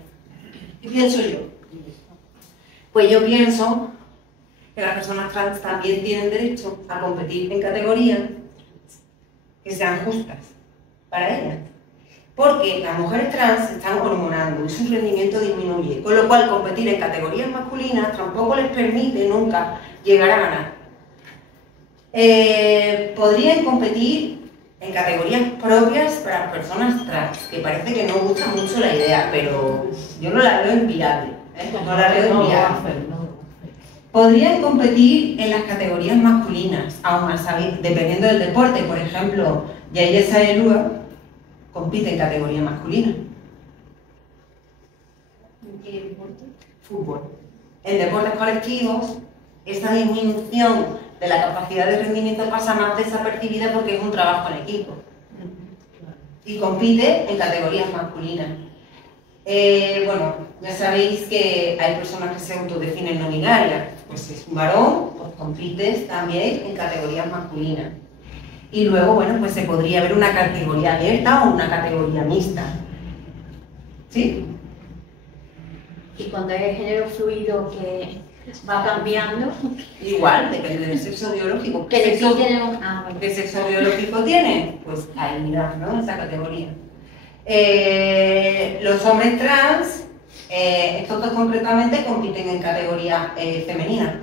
¿Qué pienso yo? Pues yo pienso que las personas trans también tienen derecho a competir en categorías que sean justas para ellas. Porque las mujeres trans se están hormonando y su rendimiento disminuye, con lo cual competir en categorías masculinas tampoco les permite nunca llegar a ganar. Podrían competir en categorías propias para personas trans, que parece que no gusta mucho la idea, pero yo no la veo inviable, no la veo inviable. Podrían competir en las categorías masculinas, aún más dependiendo del deporte. Por ejemplo, Yaya Saelúa compite en categoría masculina. ¿En qué deporte? Fútbol. En deportes colectivos, esa disminución de la capacidad de rendimiento pasa más desapercibida porque es un trabajo en equipo. Y compite en categorías masculinas. Bueno, ya sabéis que hay personas que se autodefinen no binarias. Pues si es un varón, pues compites también en categorías masculinas. Y luego, bueno, pues se podría ver una categoría abierta o una categoría mixta. ¿Sí? Y cuando hay género fluido que va cambiando, Igual, depende del sexo biológico. que ¿Qué aquí tenemos... bueno. ¿Qué sexo biológico tiene? Pues ahí mirad, ¿no? Esa categoría. Los hombres trans, estos dos concretamente compiten en categoría femenina,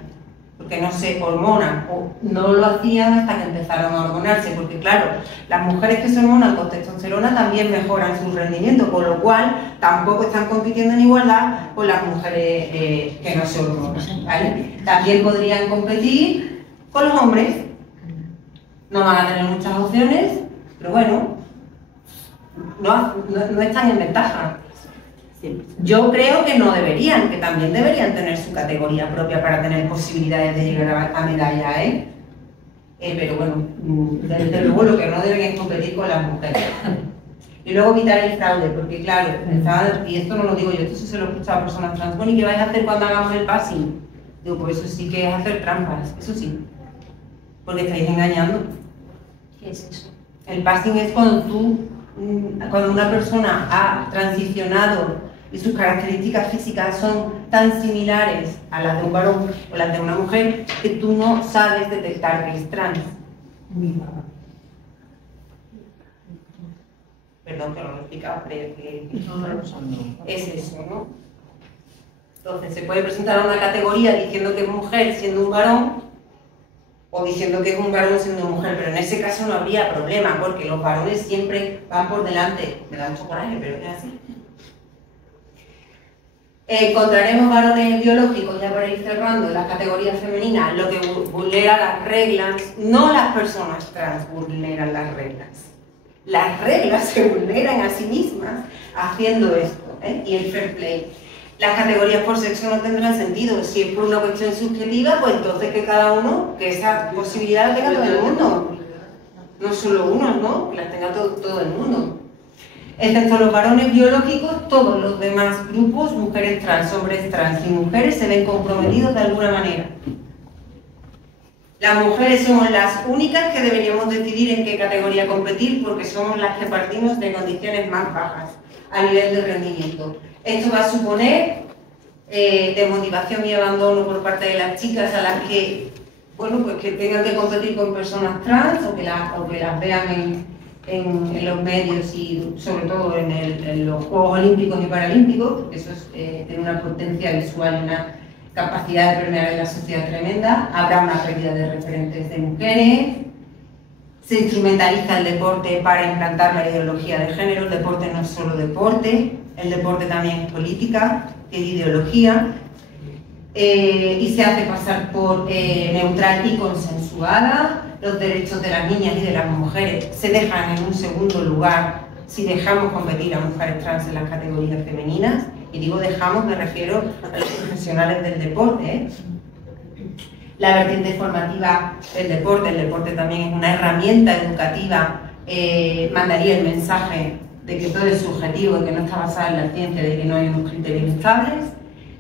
porque no se hormonan, o no lo hacían hasta que empezaron a hormonarse, porque claro, las mujeres que se hormonan con testosterona también mejoran su rendimiento, con lo cual tampoco están compitiendo en igualdad con las mujeres que no se hormonan, ¿vale? También podrían competir con los hombres, no van a tener muchas opciones, pero bueno, no están en ventaja. Yo creo que no deberían, que también deberían tener su categoría propia para tener posibilidades de llegar a medalla, pero bueno, desde luego lo que no deben es competir con las mujeres. Y luego evitar el fraude, porque claro, y esto no lo digo yo, esto sí se lo he escuchado a personas trans. Bueno, ¿y qué vais a hacer cuando hagamos el passing? Digo, pues eso sí que es hacer trampas, eso sí, porque estáis engañando. ¿Qué es eso? El passing es cuando una persona ha transicionado y sus características físicas son tan similares a las de un varón o las de una mujer que tú no sabes detectar que es trans. Perdón que no lo he explicado, creo que es eso, ¿no? Entonces se puede presentar a una categoría diciendo que es mujer siendo un varón o diciendo que es un varón siendo mujer, pero en ese caso no habría problema porque los varones siempre van por delante. Me da mucho coraje, pero es así. Encontraremos varones biológicos, ya para ir cerrando, en las categorías femeninas, lo que vulnera las reglas, no las personas trans vulneran las reglas. Las reglas se vulneran a sí mismas haciendo esto, y el fair play. Las categorías por sexo no tendrán sentido. Si es por una cuestión subjetiva, pues entonces que cada uno, que esa posibilidad la tenga todo el mundo. No solo unos, ¿no? Que las tenga todo el mundo. Excepto los varones biológicos, todos los demás grupos, mujeres trans, hombres trans y mujeres, se ven comprometidos de alguna manera. Las mujeres somos las únicas que deberíamos decidir en qué categoría competir porque somos las que partimos de condiciones más bajas a nivel de rendimiento. Esto va a suponer desmotivación y abandono por parte de las chicas a las que, bueno, pues que tengan que competir con personas trans o que las vean en los medios y sobre todo en los Juegos Olímpicos y Paralímpicos, porque eso tiene una potencia visual y una capacidad de permear en la sociedad tremenda. Habrá una pérdida de referentes de mujeres, se instrumentaliza el deporte para implantar la ideología de género. El deporte no es solo deporte, el deporte también es política, es ideología, y se hace pasar por neutral y consensuada. Los derechos de las niñas y de las mujeres se dejan en un segundo lugar si dejamos competir a mujeres trans en las categorías femeninas. Y digo dejamos, me refiero a los profesionales del deporte. La vertiente formativa del deporte, el deporte también es una herramienta educativa, mandaría el mensaje de que todo es subjetivo, de que no está basada en la ciencia, de que no hay unos criterios estables,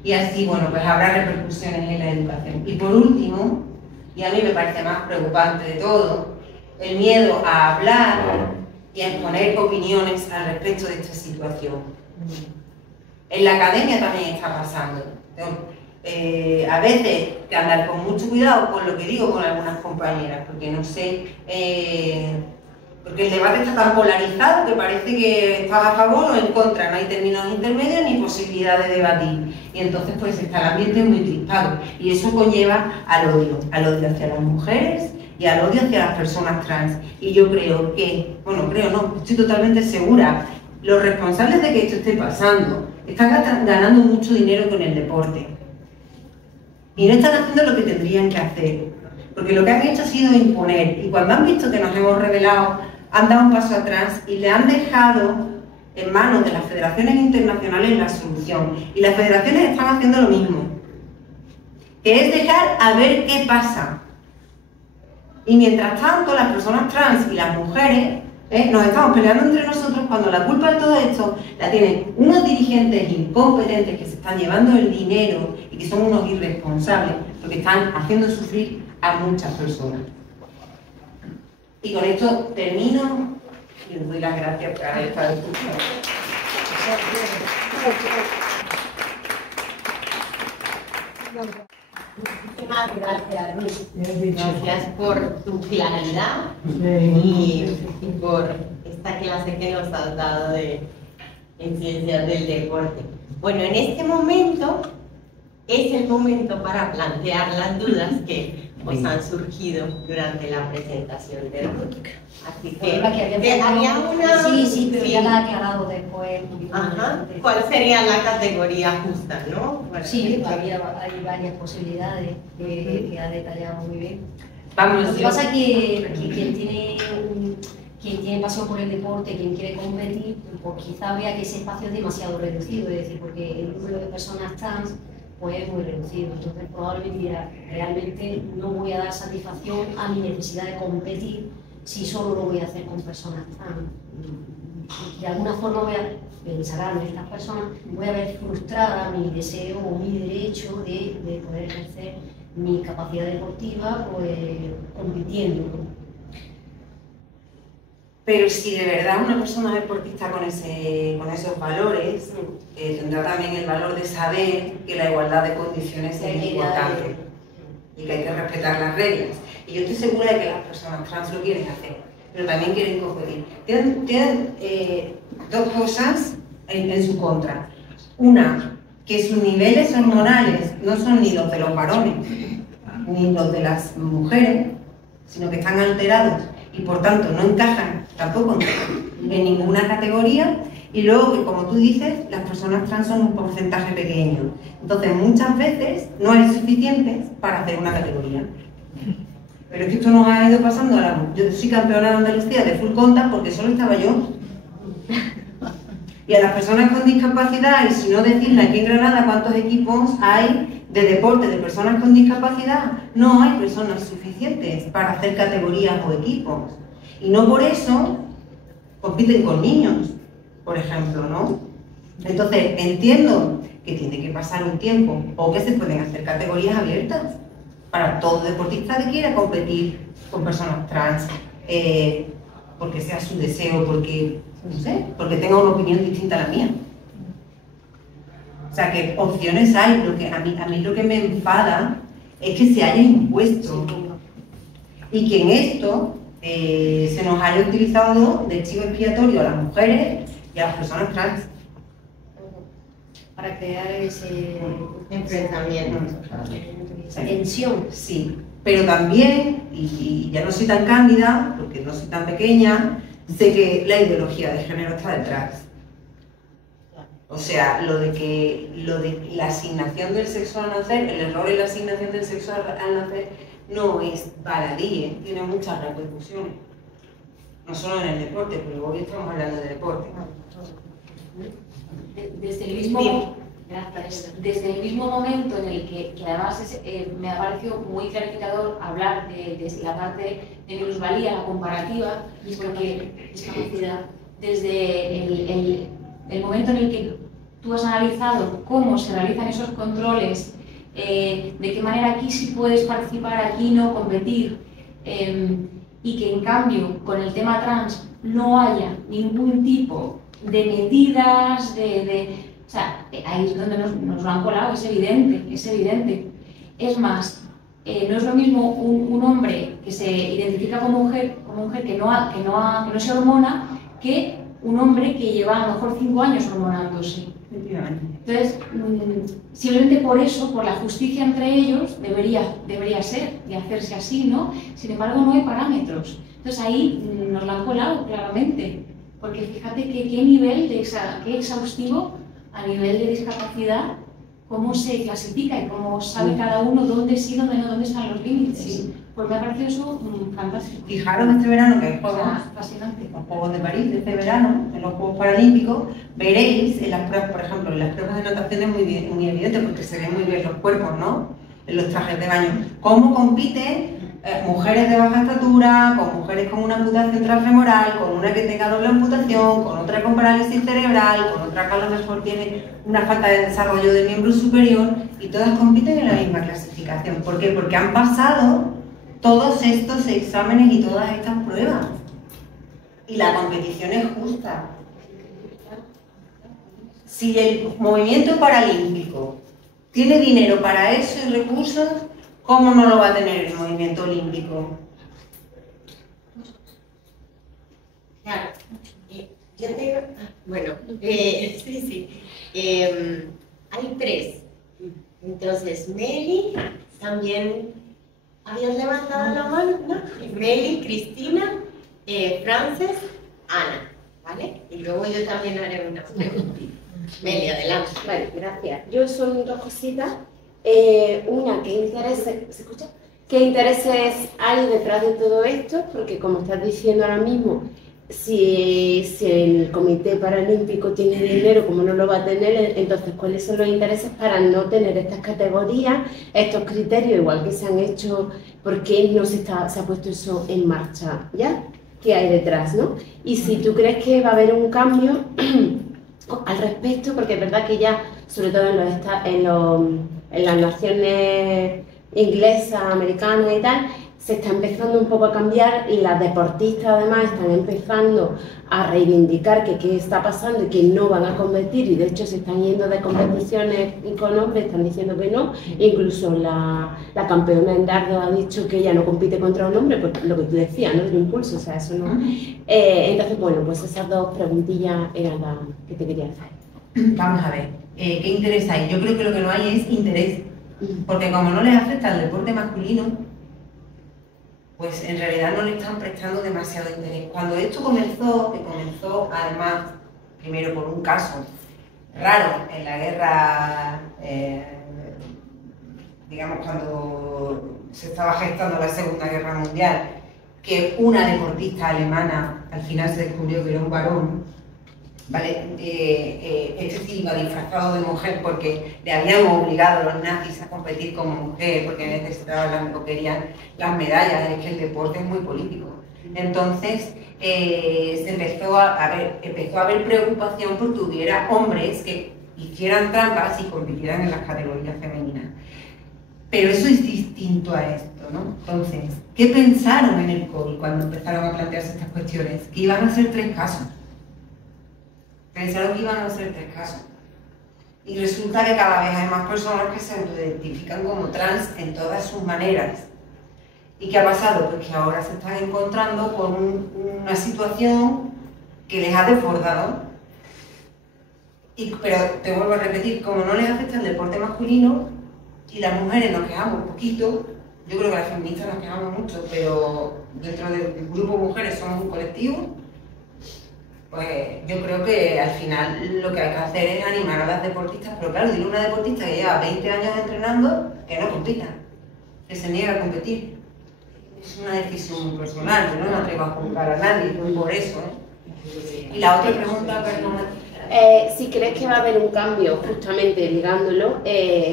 y así, bueno, pues habrá repercusiones en la educación. Y por último, y a mí me parece más preocupante de todo, el miedo a hablar y a exponer opiniones al respecto de esta situación. En la academia también está pasando. A veces que andar con mucho cuidado con lo que digo con algunas compañeras, porque no sé, porque el debate está tan polarizado que parece que estás a favor o en contra, no hay términos intermedios ni posibilidad de debatir, y entonces pues está el ambiente muy crispado, y eso conlleva al odio hacia las mujeres y al odio hacia las personas trans. Y yo creo que, bueno, creo no, estoy totalmente segura, los responsables de que esto esté pasando están ganando mucho dinero con el deporte. Y no están haciendo lo que tendrían que hacer. Porque lo que han hecho ha sido imponer. Y cuando han visto que nos hemos rebelado, han dado un paso atrás y le han dejado en manos de las federaciones internacionales la solución. Y las federaciones están haciendo lo mismo. Que es dejar a ver qué pasa. Y mientras tanto, las personas trans y las mujeres nos estamos peleando entre nosotros cuando la culpa de todo esto la tienen unos dirigentes incompetentes que se están llevando el dinero y que son unos irresponsables porque están haciendo sufrir a muchas personas. Y con esto termino y les doy las gracias por haber estado escuchando. Muchísimas gracias, Ruth. Gracias por tu claridad y por esta clase que nos has dado en ciencias del deporte. Bueno, en este momento es el momento para plantear las dudas que os han surgido durante la presentación de Ruth. Así que había una... Sí, pero ya la ha aclarado después. Ajá. ¿Cuál sería la categoría justa, no? Sí, hay varias posibilidades que ha detallado muy bien. Vamos, lo que pasa es que quien tiene pasión por el deporte, quien quiere competir, pues quizá vea que ese espacio es demasiado reducido, es decir, porque el número de personas trans pues es muy reducido, entonces probablemente realmente no voy a dar satisfacción a mi necesidad de competir si solo lo voy a hacer con personas trans. De alguna forma voy a pensar en estas personas, voy a ver frustrada mi deseo o mi derecho de poder ejercer mi capacidad deportiva pues, compitiendo. Pero si de verdad una persona deportista con esos valores, tendrá también el valor de saber que la igualdad de condiciones es importante y que hay que respetar las reglas. Y yo estoy segura de que las personas trans lo quieren hacer, pero también quieren competir. Tienen dos cosas en su contra. Una, que sus niveles hormonales no son ni los de los varones, ni los de las mujeres, sino que están alterados y por tanto no encajan tampoco en ninguna categoría. Y luego que, como tú dices, las personas trans son un porcentaje pequeño. Entonces, muchas veces no hay suficientes para hacer una categoría. Pero es que esto nos ha ido pasando. Yo soy campeona de Andalucía de full contact porque solo estaba yo. Y a las personas con discapacidad, y si no decirle aquí en Granada cuántos equipos hay de deporte de personas con discapacidad, no hay personas suficientes para hacer categorías o equipos. Y no por eso compiten con niños, por ejemplo, ¿no? Entonces, entiendo que tiene que pasar un tiempo o que se pueden hacer categorías abiertas para todo deportista que quiera competir con personas trans, porque sea su deseo, porque, no sé, porque tenga una opinión distinta a la mía. O sea, que opciones hay. A mí lo que me enfada es que se haya impuesto y que en esto se nos haya utilizado de chivo expiatorio a las mujeres y a las personas trans. Para crear ese enfrentamiento, esa tensión. Sí, pero también, y ya no soy tan cándida, porque no soy tan pequeña, sé que la ideología de género está detrás. O sea, lo de la asignación del sexo al nacer, el error en la asignación del sexo al nacer, no es baladí, tiene muchas repercusiones. No solo en el deporte, pero hoy estamos hablando de deporte. Desde el mismo momento en el que además me ha parecido muy clarificador hablar de la parte de minusvalía, la comparativa, porque discapacidad, desde el momento en el que tú has analizado cómo se realizan esos controles, de qué manera aquí sí puedes participar, aquí no, competir, y que en cambio con el tema trans no haya ningún tipo de medidas, o sea, ahí es donde nos lo han colado, es evidente. Es más, no es lo mismo un hombre que se identifica como mujer que no se hormona, que un hombre que lleva a lo mejor 5 años hormonándose. Entonces, simplemente por eso, por la justicia entre ellos, debería ser y hacerse así, ¿no? Sin embargo, no hay parámetros. Entonces ahí nos la han colado claramente, porque fíjate que qué nivel, qué exhaustivo a nivel de discapacidad, cómo se clasifica y cómo sabe cada uno dónde sí, dónde no, dónde están los límites. Sí. Pues me ha parecido eso fantástico. Fijaros este verano que hay juegos, fascinante. Los Juegos de París de este verano, en los Juegos Paralímpicos, veréis en las pruebas, por ejemplo, en las pruebas de natación es muy evidente porque se ven muy bien los cuerpos, ¿no? En los trajes de baño. Cómo compiten mujeres de baja estatura, con mujeres con una amputación transfemoral, con una que tenga doble amputación, con otra con parálisis cerebral, con otra que a lo mejor tiene una falta de desarrollo del miembro superior, y todas compiten en la misma clasificación. ¿Por qué? Porque han pasado todos estos exámenes y todas estas pruebas. Y la competición es justa. Si el movimiento paralímpico tiene dinero para eso y recursos, ¿cómo no lo va a tener el movimiento olímpico? Claro. Yo tengo... Bueno, sí. Hay 3. Entonces, Meli, también habías levantado la mano, ¿no? Meli, Cristina, Frances, Ana, ¿vale? Y luego yo también haré una pregunta. Meli, adelante. Vale, gracias. Yo son 2 cositas. Una, ¿qué intereses, ¿se escucha? ¿Qué intereses hay detrás de todo esto? Porque como estás diciendo ahora mismo, si el Comité Paralímpico tiene dinero, ¿cómo no lo va a tener? Entonces, ¿cuáles son los intereses para no tener estas categorías, estos criterios, igual que se han hecho? ¿Por qué no se ha puesto eso en marcha ya? ¿Qué hay detrás, no? Y si tú crees que va a haber un cambio al respecto, porque es verdad que ya, sobre todo en las naciones inglesas, americanas y tal, se está empezando un poco a cambiar, y las deportistas además están empezando a reivindicar que qué está pasando y que no van a competir, y de hecho se están yendo de competiciones con hombres, están diciendo que no. Incluso la campeona en dardo ha dicho que ella no compite contra un hombre, pues lo que tú decías, ¿no? El impulso, o sea, eso no. Entonces, bueno, pues esas 2 preguntillas eran las que te quería hacer. Vamos a ver, ¿qué interés hay? Yo creo que lo que no hay es interés, porque como no les afecta al deporte masculino, pues en realidad no le están prestando demasiado interés. Cuando esto comenzó, que comenzó además, primero por un caso raro en la guerra, digamos cuando se estaba gestando la Segunda Guerra Mundial, que una deportista alemana al final se descubrió que era un varón, ¿vale? Este sí iba disfrazado de mujer porque le habían obligado a los nazis a competir como mujer, porque necesitaban querían las medallas. Es que el deporte es muy político. Entonces se empezó a haber preocupación porque hubiera hombres que hicieran trampas y compitieran en las categorías femeninas. Pero eso es distinto a esto, ¿no? Entonces, ¿qué pensaron en el COVID cuando empezaron a plantearse estas cuestiones? Que iban a ser 3 casos. Pensaron que iban a ser 3 casos. Y resulta que cada vez hay más personas que se autoidentifican como trans en todas sus maneras. ¿Y qué ha pasado? Pues que ahora se están encontrando con una situación que les ha desbordado. Pero te vuelvo a repetir, como no les afecta el deporte masculino y las mujeres nos quejamos un poquito, yo creo que las feministas nos quejamos mucho, pero dentro del grupo de mujeres somos un colectivo. Pues yo creo que al final lo que hay que hacer es animar a las deportistas, pero claro, dile a una deportista que lleva 20 años entrenando que no compita, que se niega a competir. Es una decisión muy personal, yo no me atrevo a juzgar a nadie por eso, ¿eh? Y la otra pregunta, perdona. Si crees que va a haber un cambio, justamente ligándolo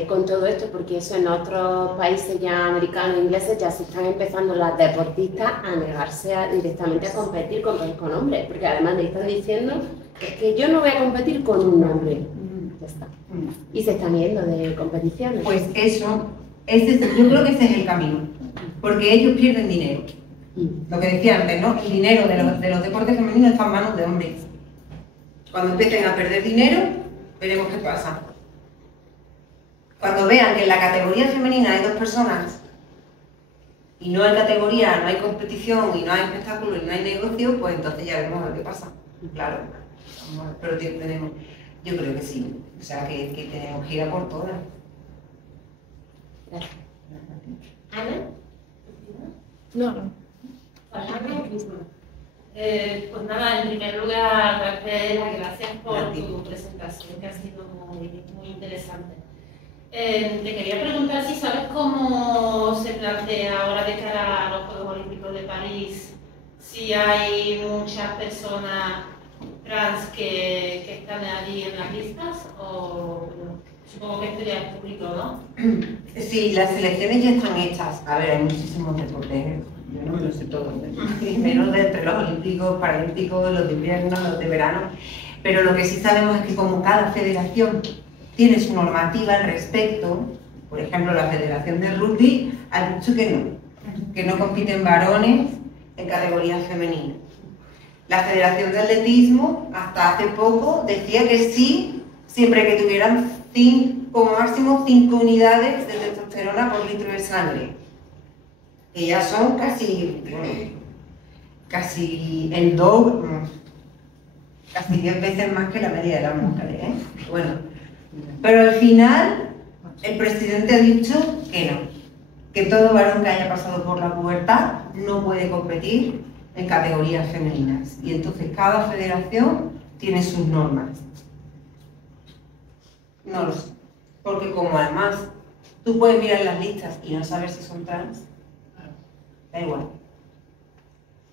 con todo esto, porque eso en otros países ya americanos, ingleses, ya se están empezando las deportistas a negarse directamente a competir con hombres, porque además le están diciendo que yo no voy a competir con un hombre. Ya está. Y se están yendo de competiciones. Pues eso, yo creo que ese es el camino, porque ellos pierden dinero. Lo que decía antes, ¿no? El dinero de los deportes femeninos está en manos de hombres. Cuando empiecen a perder dinero, veremos qué pasa. Cuando vean que en la categoría femenina hay 2 personas y no hay categoría, no hay competición y no hay espectáculo y no hay negocio, pues entonces ya veremos a ver qué pasa. claro, pero tenemos, yo creo que sí, o sea, que tenemos que ir a por todas. Gracias. Ana. No. Hola, pues nada, en primer lugar, darte las gracias por tu presentación, que ha sido muy interesante. Te quería preguntar si sabes cómo se plantea ahora de cara a los Juegos Olímpicos de París, si hay muchas personas trans que están allí en las pistas, o supongo que esto ya es público, ¿no? Sí, las selecciones ya están hechas. A ver, hay muchísimos deportes, yo no me lo sé todo, menos de entre los olímpicos, paralímpicos, los de invierno, los de verano, pero lo que sí sabemos es que como cada federación tiene su normativa al respecto, por ejemplo, la Federación de Rugby ha dicho que no compiten varones en categorías femeninas. La Federación de Atletismo, hasta hace poco, decía que sí, siempre que tuvieran como máximo 5 unidades de testosterona por litro de sangre, que ya son casi el doble, casi 10 veces más que la media de las mujeres, ¿eh? Bueno, pero al final el presidente ha dicho que no, que todo varón que haya pasado por la pubertad no puede competir en categorías femeninas, y entonces cada federación tiene sus normas. No lo sé, porque como además tú puedes mirar las listas y no saber si son trans, da igual.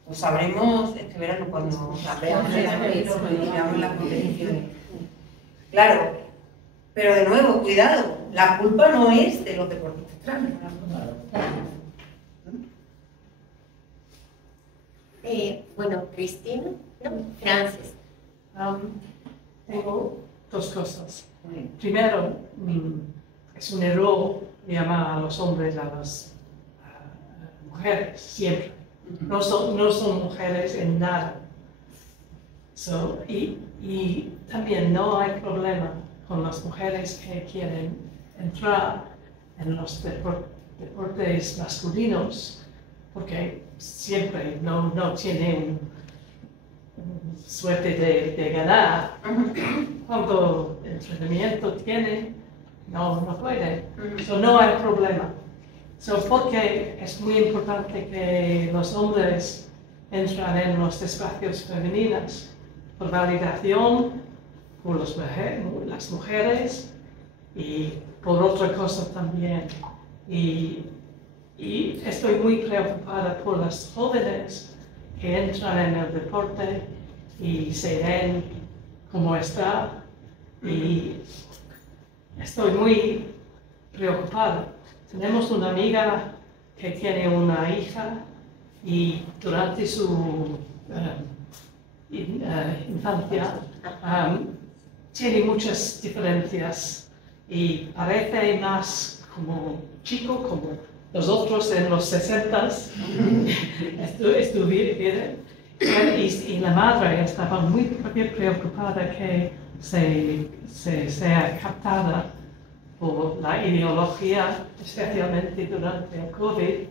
Lo sabremos este verano cuando veamos las competiciones. Claro, pero de nuevo, cuidado, la culpa no es de los deportistas trans. Bueno, Cristina, no, Frances. Tengo dos cosas. Primero, es un error llamar a los hombres a las mujeres, siempre. No son mujeres en nada. Y también no hay problema con las mujeres que quieren entrar en los deportes masculinos, porque siempre no tienen suerte de ganar. Cuando entrenamiento tienen, no pueden. No hay problema. Porque es muy importante que los hombres entran en los espacios femeninos por validación, por las mujeres y por otra cosa también. Y estoy muy preocupada por las jóvenes que entran en el deporte y se ven como está, y estoy muy preocupada. Tenemos una amiga que tiene una hija y durante su infancia tiene muchas diferencias y parece más como chico, como los otros en los 60s. Y la madre estaba muy preocupada que sea captada por la ideología, especialmente durante el COVID,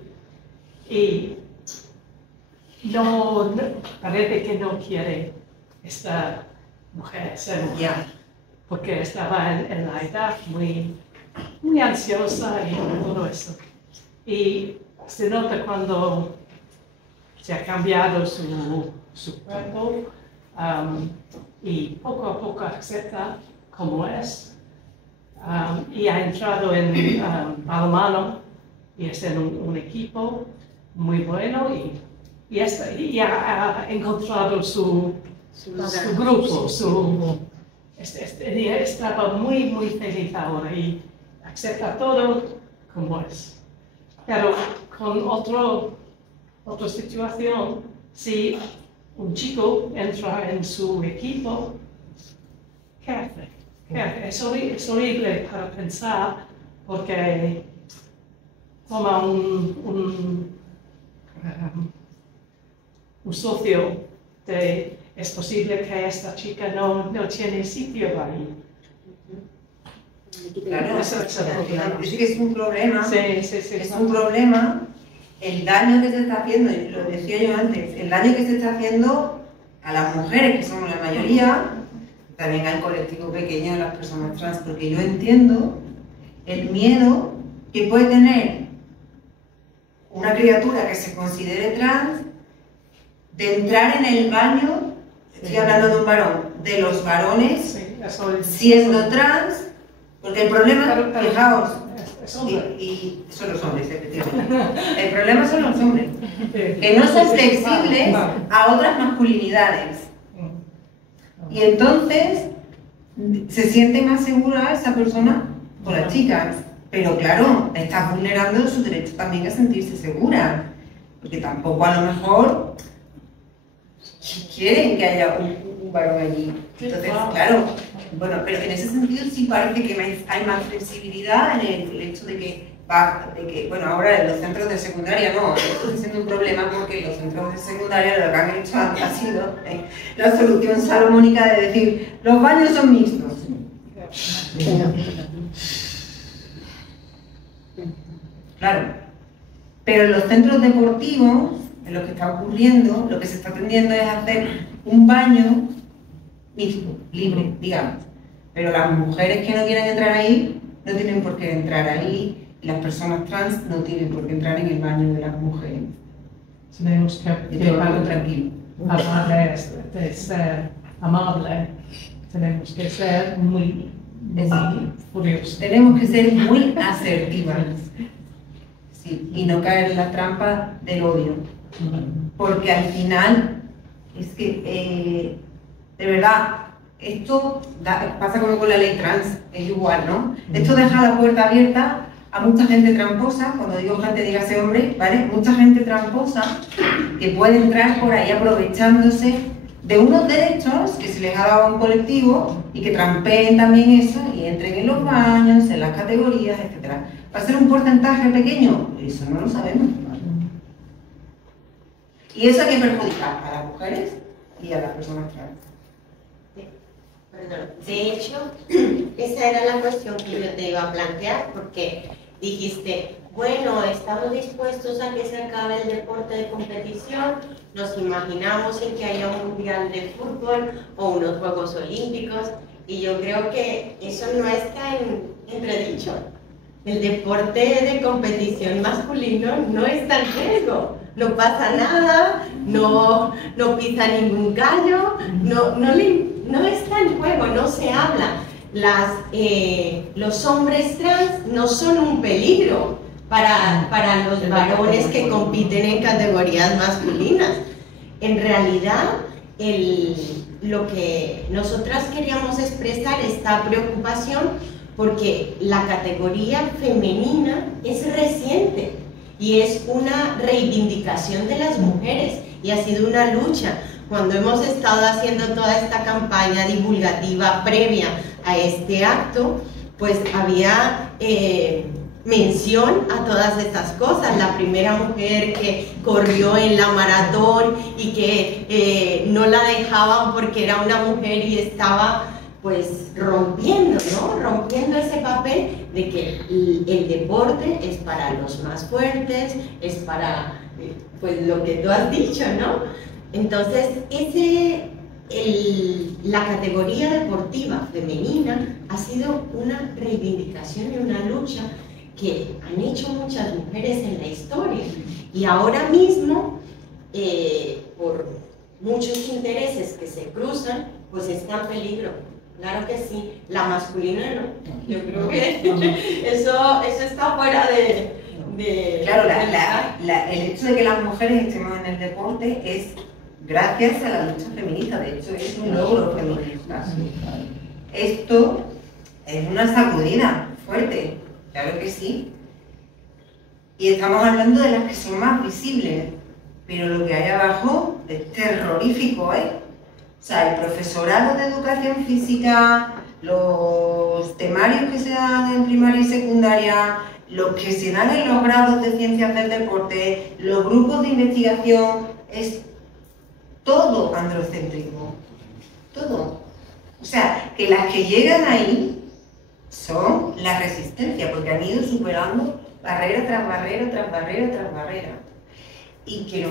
y parece que no quiere esta mujer ser mujer, porque estaba en la edad muy ansiosa y todo eso. Y se nota cuando se ha cambiado su cuerpo y poco a poco acepta como es. Y ha entrado en balonmano y es en un equipo muy bueno y ha encontrado su grupo, estaba muy feliz ahora y acepta todo como es. Pero con otra situación, si un chico entra en su equipo, ¿qué hace? Es horrible para pensar, porque toma un socio es posible que esta chica no tiene sitio ahí. Claro, sí que es un problema. Sí. Es un problema el daño que se está haciendo, y lo decía yo antes, el daño que se está haciendo a las mujeres, que somos la mayoría, también al colectivo pequeño de las personas trans, porque yo entiendo el miedo que puede tener una criatura que se considere trans de entrar en el baño, estoy hablando de un varón, de los varones siendo trans, porque el problema, fijaos, y son los hombres, efectivamente. El problema son los hombres, que no son flexibles a otras masculinidades. Y entonces se siente más segura esa persona con las chicas. Pero claro, está vulnerando su derecho también a sentirse segura. Porque tampoco a lo mejor quieren que haya un varón allí. Entonces, claro, bueno, pero en ese sentido sí parece que hay más flexibilidad en el hecho de que, bueno, ahora en los centros de secundaria no, esto está siendo un problema porque los centros de secundaria lo que han hecho ha sido la solución salomónica de decir, los baños son mixtos. Claro, pero en los centros deportivos, en lo que está ocurriendo, lo que se está tendiendo es hacer un baño mixto, libre, digamos. Pero las mujeres que no quieren entrar ahí, no tienen por qué entrar ahí, y las personas trans no tienen por qué entrar en el baño de las mujeres. Tenemos que tranquilo. Hablar de ser amable, tenemos que ser muy furiosos. Tenemos que ser muy asertivas. Sí, y no caer en la trampa del odio. Porque al final, es que, de verdad, esto pasa como con la ley trans, es igual, ¿no? Esto deja la puerta abierta a mucha gente tramposa, cuando digo gente, dígase hombre, ¿vale? Mucha gente tramposa que puede entrar por ahí aprovechándose de unos derechos que se les ha dado a un colectivo y que trampeen también eso y entren en los baños, en las categorías, etc. ¿Va a ser un porcentaje pequeño? Eso no lo sabemos. Y eso hay que perjudicar a las mujeres y a las personas trans. De hecho, esa era la cuestión que yo te iba a plantear, porque dijiste, bueno, estamos dispuestos a que se acabe el deporte de competición, nos imaginamos en que haya un mundial de fútbol o unos Juegos Olímpicos, y yo creo que eso no está en entredicho. El deporte de competición masculino no está en riesgo, no pasa nada, no pisa ningún gallo, no está en juego, no se habla. Los hombres trans no son un peligro para los varones que compiten en categorías masculinas. En realidad, lo que nosotras queríamos expresar esta preocupación porque la categoría femenina es reciente y es una reivindicación de las mujeres y ha sido una lucha. Cuando hemos estado haciendo toda esta campaña divulgativa previa a este acto, pues había mención a todas estas cosas. La primera mujer que corrió en la maratón y que no la dejaban porque era una mujer y estaba pues rompiendo, ¿no? Rompiendo ese papel de que el deporte es para los más fuertes, es para pues lo que tú has dicho, ¿no? Entonces, la categoría deportiva femenina ha sido una reivindicación y una lucha que han hecho muchas mujeres en la historia. Y ahora mismo, por muchos intereses que se cruzan, pues está en peligro. Claro que sí, la masculina no. Yo creo que eso está fuera de claro, el hecho de que las mujeres estemos en el deporte es gracias a la lucha feminista, de hecho es un logro feminista. Esto es una sacudida fuerte, claro que sí. Y estamos hablando de las que son más visibles, pero lo que hay abajo es terrorífico, ¿eh? O sea, el profesorado de educación física, los temarios que se dan en primaria y secundaria, los que se dan en los grados de ciencias del deporte, los grupos de investigación, es todo androcéntrico, todo. O sea, que las que llegan ahí son la resistencia, porque han ido superando barrera tras barrera, tras barrera, tras barrera. Y que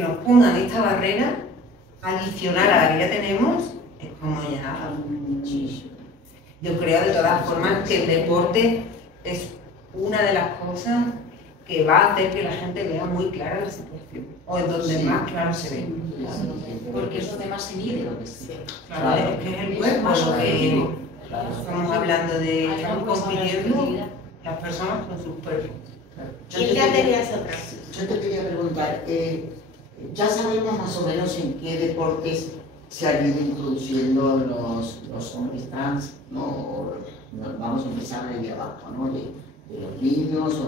nos pongan esta barrera adicional a la que ya tenemos, es como ya... Yo creo de todas formas que el deporte es una de las cosas que va a hacer que la gente vea muy clara la situación, o es donde más claro se ve. Porque es donde más se mide. Claro, es que es el cuerpo lo que estamos hablando de, estamos compitiendo las personas con sus cuerpos. ¿Y ya tenías otra? Yo te quería preguntar, ya sabemos más o menos en qué deportes se han ido introduciendo los hombres trans, ¿no? Vamos a empezar de ahí abajo, ¿no? De los niños,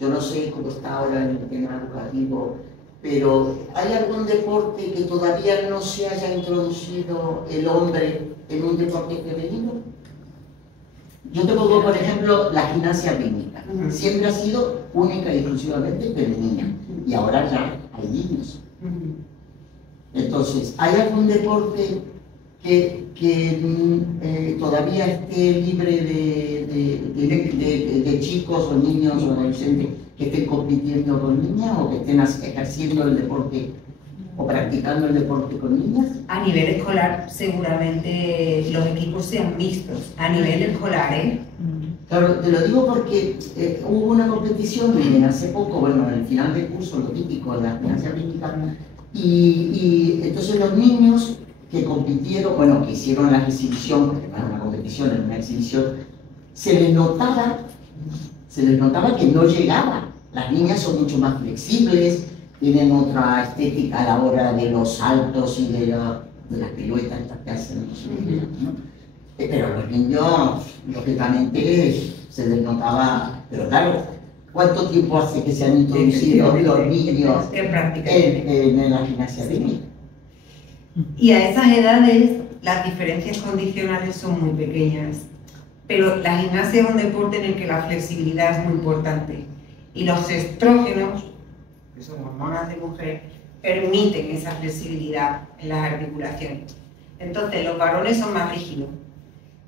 yo no sé cómo está ahora en el tema educativo, pero ¿hay algún deporte que todavía no se haya introducido el hombre en un deporte femenino? Yo te pongo, por ejemplo, la gimnasia rítmica. Siempre ha sido única y exclusivamente femenina, y ahora ya hay niños. Entonces, ¿hay algún deporte que todavía esté libre de chicos o niños o adolescentes que estén compitiendo con niñas o que estén ejerciendo el deporte o practicando el deporte con niñas? A nivel escolar, seguramente los equipos sean mixtos. A nivel escolar, ¿eh? Claro, te lo digo porque hubo una competición hace poco, bueno, en el final del curso, lo típico de la gimnasia rítmica, y entonces los niños que compitieron, bueno, que hicieron la exhibición, porque no era una competición, era una exhibición, se les notaba que no llegaba. Las niñas son mucho más flexibles, tienen otra estética a la hora de los saltos y de las piruetas que hacen los niños, ¿no? Pero los niños, lógicamente, se les notaba, pero claro, ¿cuánto tiempo hace que se han introducido los niños en la gimnasia rítmica? Y a esas edades las diferencias condicionales son muy pequeñas, pero la gimnasia es un deporte en el que la flexibilidad es muy importante y los estrógenos, que son hormonas de mujer, permiten esa flexibilidad en las articulaciones. Entonces los varones son más rígidos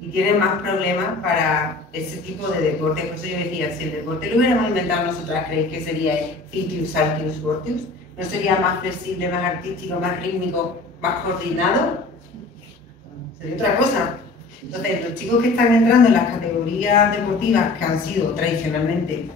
y tienen más problemas para ese tipo de deporte. Por eso yo decía, si el deporte lo hubiéramos inventado nosotras, ¿creéis que sería Citius, Altius, Fortius? ¿No sería más flexible, más artístico, más rítmico, más coordinado? Sería otra cosa. Entonces, los chicos que están entrando en las categorías deportivas que han sido tradicionalmente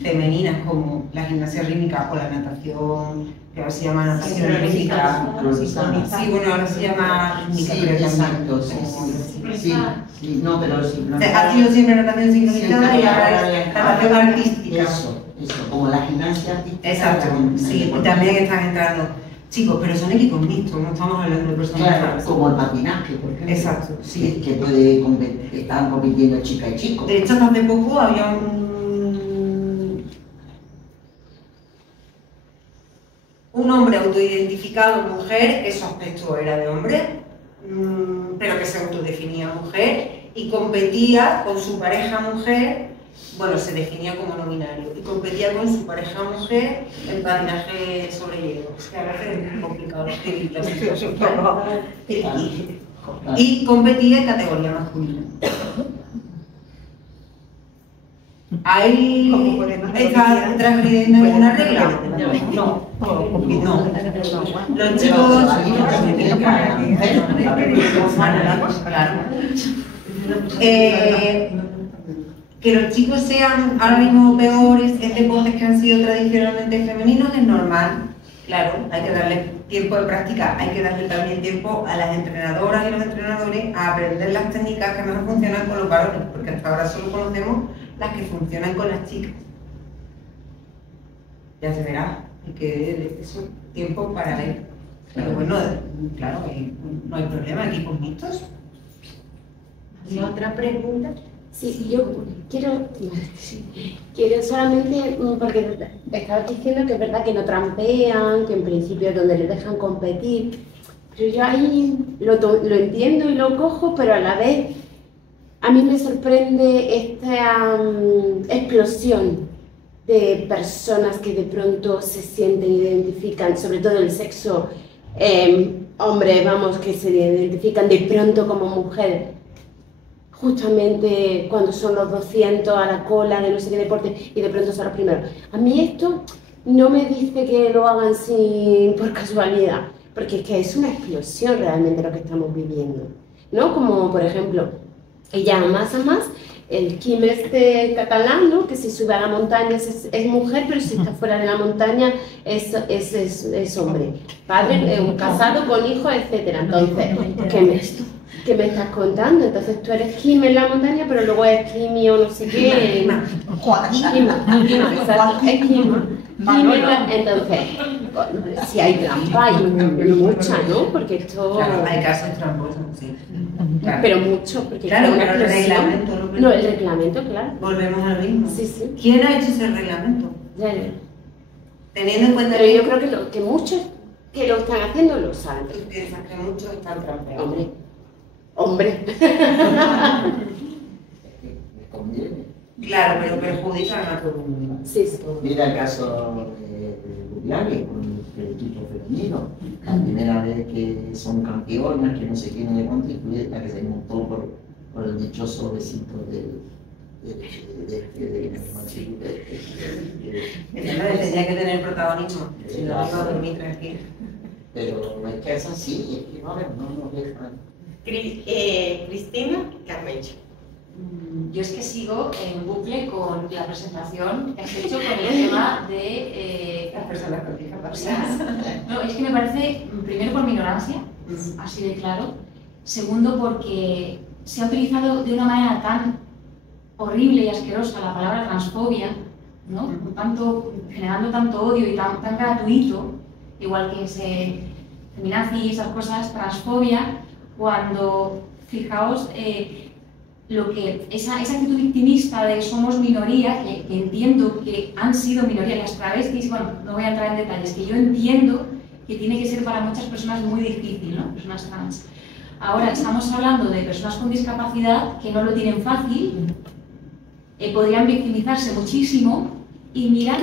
femeninas, como la gimnasia rítmica o la natación, que ahora se llama natación rítmica. Sí, bueno, ahora se llama rítmica. Sí, exacto, sí, no, pero sí. O sea, ha sido siempre natación sincronizada y ahora es natación artística. Eso, como la gimnasia artística. Exacto, sí, y también están entrando chicos, pero son equipos mixtos, no estamos hablando de personas. Claro, como el patinaje, por ejemplo. Exacto, sí. Que están compitiendo chica y chico. De hecho, hasta hace poco había un hombre autoidentificado mujer, que su aspecto era de hombre, pero que se autodefinía mujer y competía con su pareja mujer, bueno, se definía como no binario, y competía con su pareja mujer en patinaje sobre hielo. Es que a veces es muy complicado escribirlo. Y competía en categoría masculina. ¿Hay está transgrediendo alguna regla? No. Los chicos que los chicos sean ahora mismo peores en deportes que han sido tradicionalmente femeninos es normal. Claro, hay que darle tiempo de práctica, hay que darle también tiempo a las entrenadoras y los entrenadores a aprender las técnicas que mejor funcionan con los varones, porque hasta ahora solo conocemos las que funcionan con las chicas. Ya se verá, hay que eso tiempo para ver. Pero bueno, claro, no hay problema, equipos mixtos. ¿Y otra pregunta? Sí, yo quiero solamente, porque estabas diciendo que es verdad que no trampean, que en principio es donde les dejan competir, pero yo ahí lo entiendo y lo cojo, pero a la vez a mí me sorprende esta explosión de personas que de pronto se sienten, identifican, sobre todo el sexo hombre, vamos, que se identifican de pronto como mujer, justamente cuando son los 200 a la cola de no sé qué deporte y de pronto son los primeros. A mí esto no me dice que lo hagan por casualidad, porque es que es una explosión realmente lo que estamos viviendo, ¿no? Como por ejemplo, ella más a más, el Quim este catalán, ¿no? Que si sube a la montaña es mujer, pero si está fuera de la montaña es hombre, padre, casado con hijos, etcétera. Entonces, ¿qué me estás contando? Entonces tú eres Quim en la montaña, pero luego es Kimi o no sé qué. Exacto, es Quima. Entonces, si hay trampa, hay mucha, ¿no? Porque esto... Claro, hay casos tramposos, sí. Claro. Pero mucho, porque claro, pero el reglamento. No, el reglamento, claro. Volvemos al mismo. Sí, sí. ¿Quién ha hecho ese reglamento? Ya. Teniendo en cuenta pero yo creo que muchos que lo están haciendo lo saben. ¿Tú piensas que muchos están trampeando? Hombre. Me conviene. Claro, pero perjudican a todo el mundo. Sí, sí. Mira el caso de Rubiales con el equipo femenino. La primera vez que son campeonas, que no sé quién le constituye, la que se montó por el dichoso besito tenía que tener protagonismo. Si no, no dormir tranquilo. Pero es que es así, es que no nos dejan. Cristina Carmencho. Yo es que sigo en bucle con la presentación que has hecho con el tema de las personas con discapacidad. No, es que me parece, primero por mi ignorancia, así de claro, segundo porque se ha utilizado de una manera tan horrible y asquerosa la palabra transfobia, ¿no? Generando tanto odio y tan gratuito, igual que feminazi y esas cosas, transfobia, cuando, fijaos, esa actitud victimista de somos minoría, que entiendo que han sido minoría, las travestis, bueno, no voy a entrar en detalles, que yo entiendo que tiene que ser para muchas personas muy difícil, ¿no? Personas trans. Ahora estamos hablando de personas con discapacidad que no lo tienen fácil, podrían victimizarse muchísimo y miran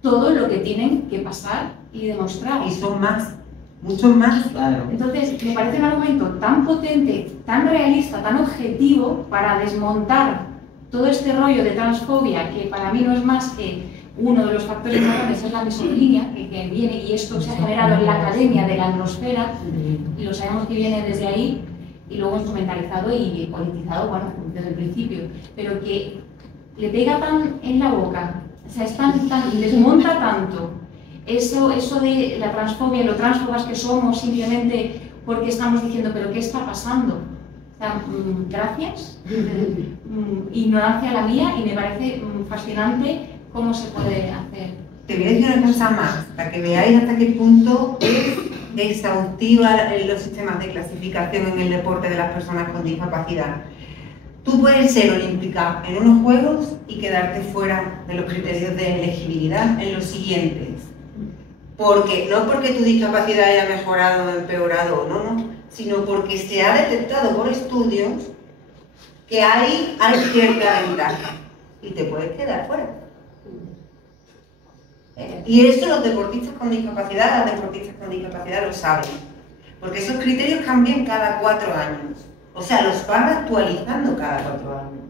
todo lo que tienen que pasar y demostrar. Y son más. Muchos más. Claro. Entonces, me parece un argumento tan potente, tan realista, tan objetivo para desmontar todo este rollo de transfobia, que para mí no es más que uno de los factores más grandes es la misoginia, que viene, y esto se ha generado en la academia de la atmósfera, y lo sabemos que viene desde ahí, y luego instrumentalizado y politizado, bueno, desde el principio, pero que le pega tan en la boca, o sea, desmonta tanto. Eso de la transfobia, lo transfobas que somos simplemente porque estamos diciendo, pero ¿qué está pasando? O sea, gracias, ignorancia la mía, y me parece fascinante cómo se puede hacer. Te voy a decir una cosa más, para que veáis hasta qué punto es exhaustiva los sistemas de clasificación en el deporte de las personas con discapacidad. Tú puedes ser olímpica en unos juegos y quedarte fuera de los criterios de elegibilidad en los siguientes. No porque tu discapacidad haya mejorado o empeorado, no, sino porque se ha detectado por estudios que hay cierta ventaja y te puedes quedar fuera. Y eso los deportistas con discapacidad, las deportistas con discapacidad lo saben, porque esos criterios cambian cada 4 años, o sea, los van actualizando cada 4 años.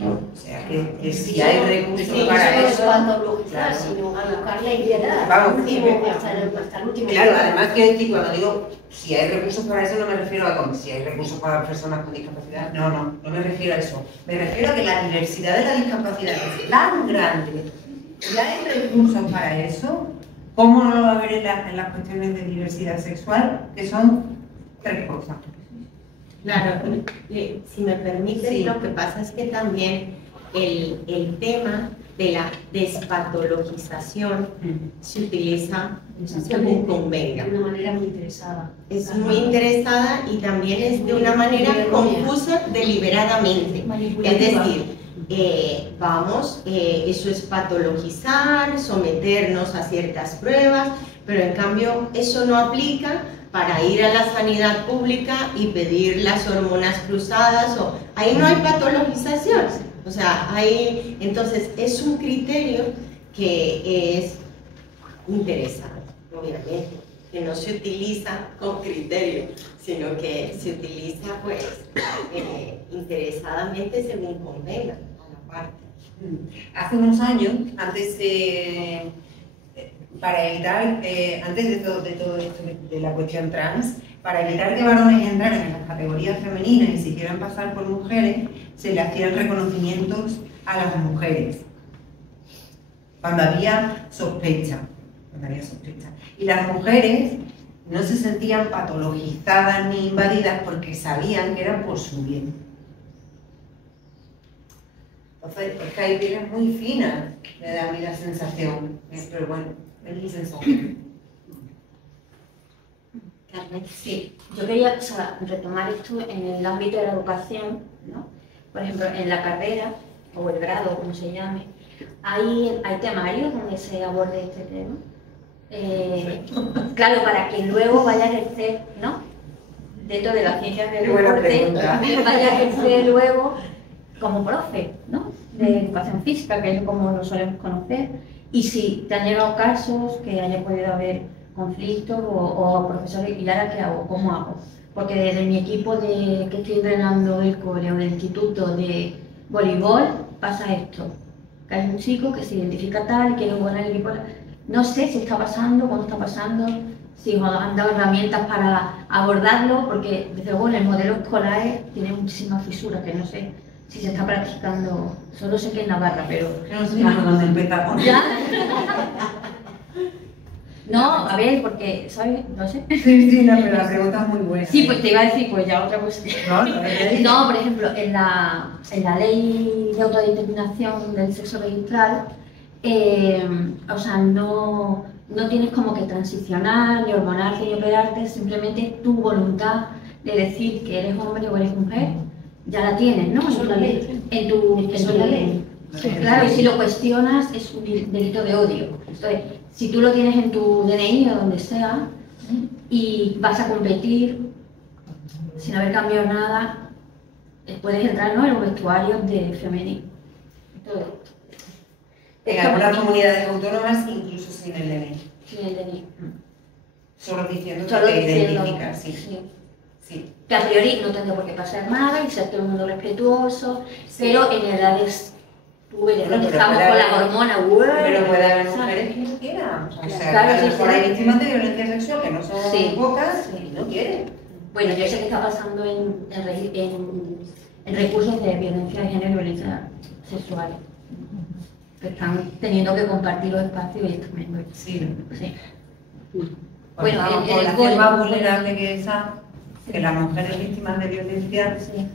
O sea, que si hay recursos para eso... Patologizar, sino a buscar la idealidad. Vamos, hasta el último. Claro, además quiero decir, cuando digo si hay recursos para eso, no me refiero a si hay recursos para personas con discapacidad. No me refiero a eso. Me refiero a que la diversidad de la discapacidad es tan grande. ¿Ya hay recursos para eso? ¿Cómo no lo va a haber en las cuestiones de diversidad sexual? Que son 3 cosas. Claro, si me permites, sí. Lo que pasa es que también el tema de la despatologización se utiliza según convenga. De una manera muy interesada. Es muy interesada y también es de una manera confusa deliberadamente. Es decir, eso es patologizar, someternos a ciertas pruebas, pero en cambio eso no aplica para ir a la sanidad pública y pedir las hormonas cruzadas, ahí no hay patologización, o sea, entonces es un criterio que es interesante, obviamente, que no se utiliza con criterio, sino que se utiliza pues interesadamente según convenga a la parte. Hace unos años, antes para evitar, antes de todo esto de la cuestión trans, para evitar que varones entraran en las categorías femeninas y se hicieran pasar por mujeres, se le hacían reconocimientos a las mujeres cuando había sospecha. Y las mujeres no se sentían patologizadas ni invadidas porque sabían que eran por su bien. Entonces, es que hay pieles muy finas, me da a mí la sensación, pero bueno, es mi sensación. Carmen, sí, yo quería retomar esto en el ámbito de la educación, ¿no? Por ejemplo, en la carrera, o el grado, como se llame, hay temarios donde se aborde este tema. Claro, para que luego vaya a ejercer, ¿no? Dentro de las ciencias del deporte, vaya a ejercer luego como profe, ¿no? De educación física, que es como lo solemos conocer. Y si te han llegado casos que haya podido haber conflictos o profesores, ¿y ahora qué hago? ¿Cómo hago? Porque desde mi equipo que estoy entrenando del cole o del instituto de voleibol pasa esto, que hay un chico que se identifica tal, quiere jugar en el equipo. No sé si está pasando, cómo está pasando, si os han dado herramientas para abordarlo, porque desde luego en el modelo escolar tiene muchísimas fisuras, que no sé si se está practicando, solo sé que en Navarra, pero... No sé por dónde empezar. ¿Ya? No, a ver, porque, ¿sabes? No sé. Sí, no, pero la pregunta es muy buena. Sí, pues te iba a decir, pues ya otra cosa. No, por ejemplo, en la ley de autodeterminación del sexo registral, o sea, no tienes como que transicionar, ni hormonarte, ni operarte, simplemente tu voluntad de decir que eres hombre o eres mujer, ya la tienes, ¿no? Eso es la ley. Eso es la ley. Sí, claro, y si lo cuestionas es un delito de odio. Entonces, si tú lo tienes en tu DNI o donde sea y vas a competir sin haber cambiado nada, puedes entrar, ¿no?, en los vestuarios de femenino. Todo esto. En algunas comunidades autónomas incluso sin el DNI. Sin el DNI. Solo diciendo que te identificas, sí. Sí. Que a priori no tendría por qué pasar nada y ser todo el mundo respetuoso, pero en edades puberes, donde estamos con las hormonas, pero puede haber mujeres que no quieran. O sea, claro, a lo mejor hay víctimas de violencia sexual que no son pocas y no quieren. Bueno, yo sé que está pasando en recursos de violencia de género y violencia sexual, que están teniendo que compartir los espacios y es tremendo. Sí. Bueno, la población más vulnerable que esa, que las mujeres víctimas de violencia. Sí.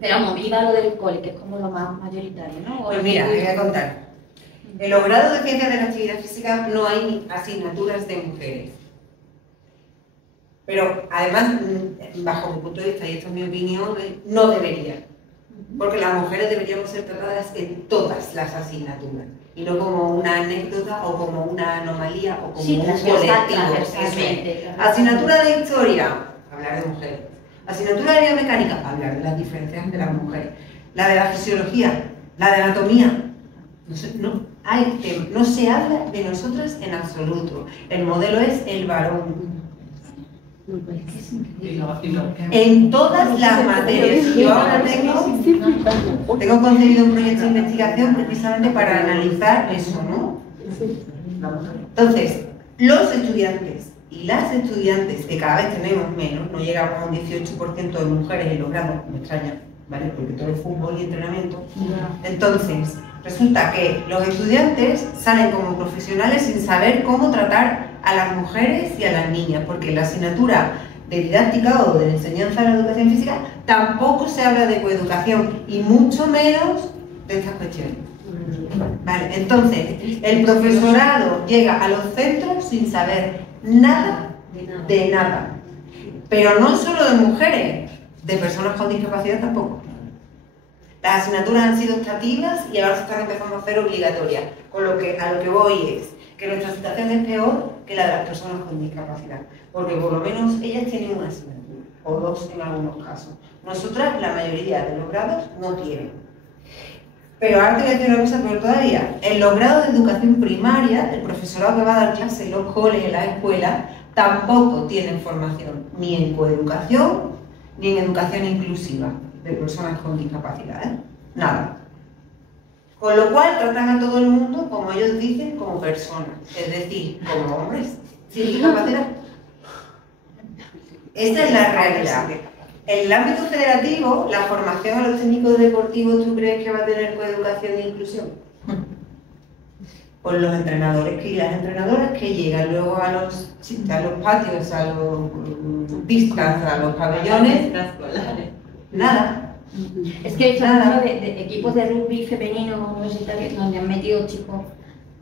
Pero vamos, viva lo del cole, que es como lo más mayoritario, ¿no? Pues mira, te voy a contar. En los grados de ciencias de la actividad física no hay asignaturas de mujeres. Pero además, bajo mi punto de vista, y esto es mi opinión, no debería. Porque las mujeres deberíamos ser tratadas en todas las asignaturas. Y no como una anécdota o como una anomalía o como un colectivo. Asignatura de historia, hablar de mujeres. Asignatura de biomecánica, hablar de las diferencias de las mujeres. La de la fisiología, la de anatomía. No se habla de nosotras en absoluto. El modelo es el varón. En todas las materias. Yo ahora tengo concebido un proyecto de investigación precisamente para analizar eso, ¿no? Entonces, los estudiantes y las estudiantes, que cada vez tenemos menos, no llegamos a un 18% de mujeres en los grados, me extraña, ¿vale? Porque todo es fútbol y entrenamiento. Entonces, resulta que los estudiantes salen como profesionales sin saber cómo tratar a las mujeres y a las niñas, porque en la asignatura de didáctica o de enseñanza de la educación física tampoco se habla de coeducación y mucho menos de estas cuestiones. Vale, entonces, el profesorado llega a los centros sin saber nada de nada. Pero no solo de mujeres, de personas con discapacidad tampoco. Las asignaturas han sido optativas y ahora se están empezando a hacer obligatorias. Con lo que, a lo que voy es que nuestra situación es peor que la de las personas con discapacidad. Porque por lo menos ellas tienen una asignatura, o dos en algunos casos. Nosotras, la mayoría de los grados, no tienen. Pero ahora te voy a decir una cosa peor todavía. En los grados de educación primaria, el profesorado que va a dar clase en los coles, en la escuela, tampoco tienen formación ni en coeducación ni en educación inclusiva de personas con discapacidad, ¿eh? Nada. Con lo cual tratan a todo el mundo, como ellos dicen, como personas, es decir, como hombres sin discapacidad. Esta es la realidad. En el ámbito federativo, la formación a los técnicos deportivos, ¿tú crees que va a tener coeducación e inclusión? Pues los entrenadores y las entrenadoras que llegan luego a los patios, a las pistas, a los pabellones, nada. Es que he hablado de equipos de rugby femenino universitario donde han metido chicos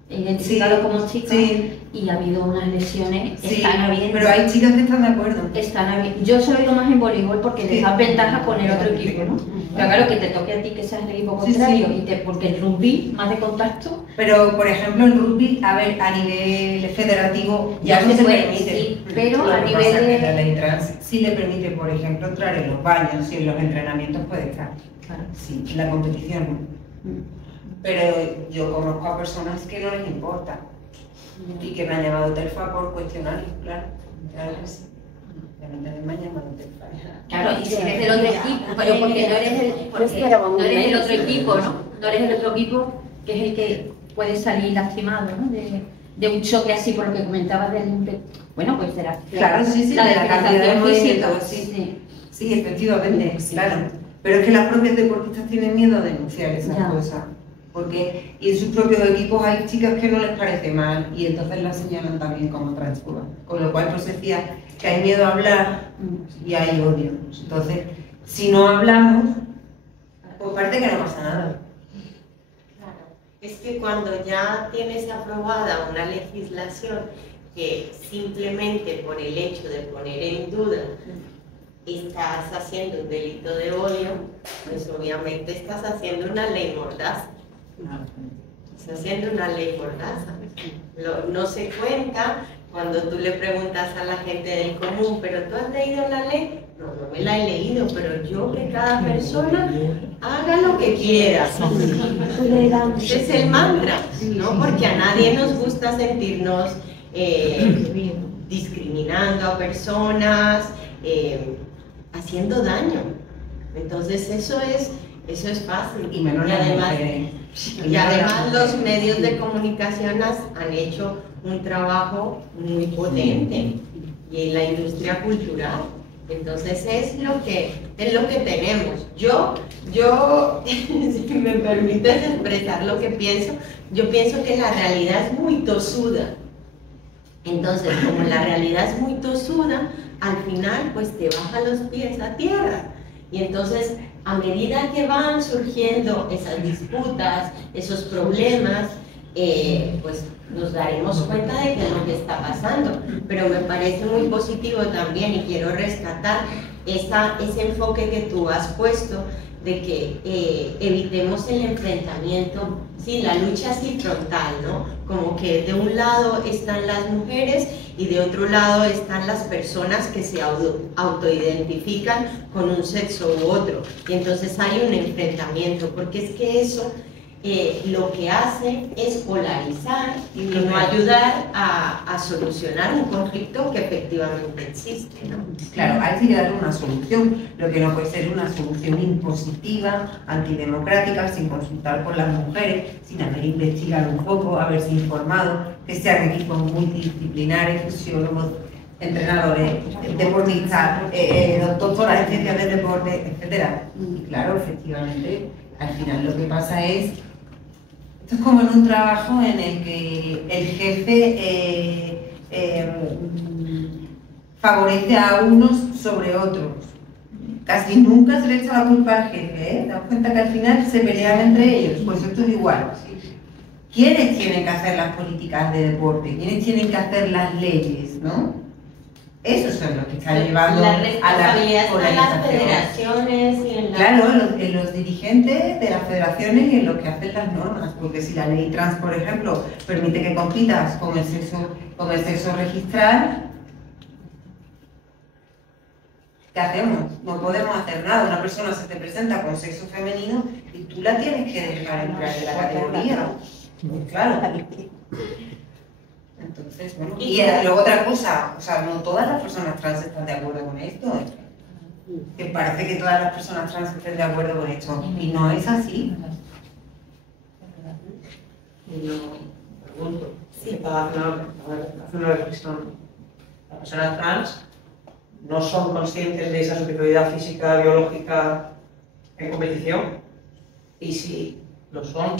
identificados como chicas y ha habido unas lesiones. Están habiendo. Pero hay chicas que están de acuerdo. Yo se lo digo más en voleibol porque les da ventaja con el otro equipo, ¿no? Pero claro, que te toque a ti que seas el equipo contrario, porque el rugby, más de contacto. Pero, por ejemplo, el rugby, a ver, a nivel federativo ya no se permite. Sí, pero a nivel de la ley trans sí le permite, por ejemplo, entrar en los baños y en los entrenamientos puede estar. Claro. Sí, en la competición no. Pero yo conozco a personas que no les importa y que me han llamado TELFA por cuestionarios, claro que sí. Me han llamado TELFA. Claro, y si eres del otro equipo, pero porque no eres el otro equipo, ¿no? No eres el otro equipo que es el que puede salir lastimado, ¿no? De un choque así, por lo que comentabas del... Bueno, pues será. Claro, sí, la de la cantidad de movimientos, sí. Sí, efectivamente, claro. Pero es que las propias deportistas tienen miedo a denunciar esas cosas. Porque y en sus propios equipos hay chicas que no les parece mal y entonces las señalan también como transfugas. Con lo cual pues decía que hay miedo a hablar y hay odio. Entonces, si no hablamos, pues parece que no pasa nada. Claro. Es que cuando ya tienes aprobada una legislación que simplemente por el hecho de poner en duda estás haciendo un delito de odio, pues obviamente estás haciendo una ley mordaza. Estás haciendo una ley mordaza. No se cuenta cuando tú le preguntas a la gente del común, ¿pero tú has leído la ley? No, no me la he leído, pero yo que cada persona haga lo que quiera. Ese es el mantra, ¿no? Porque a nadie nos gusta sentirnos discriminando a personas, haciendo daño. Entonces eso es fácil. Y menos y además los medios de comunicación han hecho un trabajo muy potente y en la industria cultural. Entonces es lo que tenemos. Yo si me permites expresar lo que pienso, yo pienso que la realidad es muy tosuda. Entonces, como la realidad es muy tosuda, al final pues te baja los pies a tierra. Y entonces, a medida que van surgiendo esas disputas, esos problemas, pues nos daremos cuenta de qué es lo que está pasando. Pero me parece muy positivo también y quiero rescatar ese enfoque que tú has puesto de que evitemos el enfrentamiento, sí, la lucha así frontal, ¿no? Como que de un lado están las mujeres y de otro lado están las personas que se autoidentifican con un sexo u otro. Y entonces hay un enfrentamiento, porque es que eso lo que hace es polarizar y no ayudar a solucionar un conflicto que efectivamente existe, ¿no? Claro, hay que darle una solución, lo que no puede ser una solución impositiva, antidemocrática, sin consultar con las mujeres, sin haber investigado un poco, haberse informado, que sean equipos multidisciplinares, fisiólogos, entrenadores, deportistas, doctoras en ciencias del deporte, etc. Y claro, efectivamente, al final lo que pasa es, esto es como en un trabajo en el que el jefe favorece a unos sobre otros. Casi nunca se le echa la culpa al jefe, ¿eh? ¿Te das cuenta que al final se pelean entre ellos? Pues esto es igual. ¿Quiénes tienen que hacer las políticas de deporte? ¿Quiénes tienen que hacer las leyes, no? Esos son los que están llevando la a responsabilidad la en las federaciones y en Claro, en los dirigentes de las federaciones y en los que hacen las normas, porque si la ley trans, por ejemplo, permite que compitas con el sexo registral, ¿qué hacemos? No podemos hacer nada. Una persona se te presenta con sexo femenino y tú la tienes que dejar entrar en la categoría. Claro. Entonces, bueno, y luego otra cosa, o sea, no todas las personas trans están de acuerdo con esto. Que parece que todas las personas trans estén de acuerdo con esto, y no es así. y no pregunto. Sí. Para hacer una reflexión. Las personas trans no son conscientes de esa superioridad física, biológica en competición, y si lo son,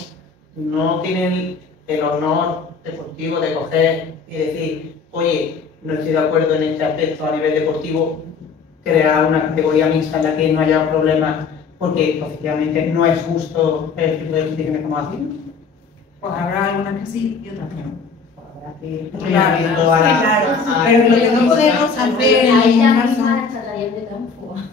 no tienen el honor deportivo de coger y decir, oye, no estoy de acuerdo en este aspecto a nivel deportivo, crear una categoría mixta en la que no haya problemas, porque efectivamente no es justo el tipo de competición que estamos haciendo. Pues habrá algunas que sí y otras que no. Claro, pero lo que no podemos hacer es a ella misma tratarían de tránsfuga.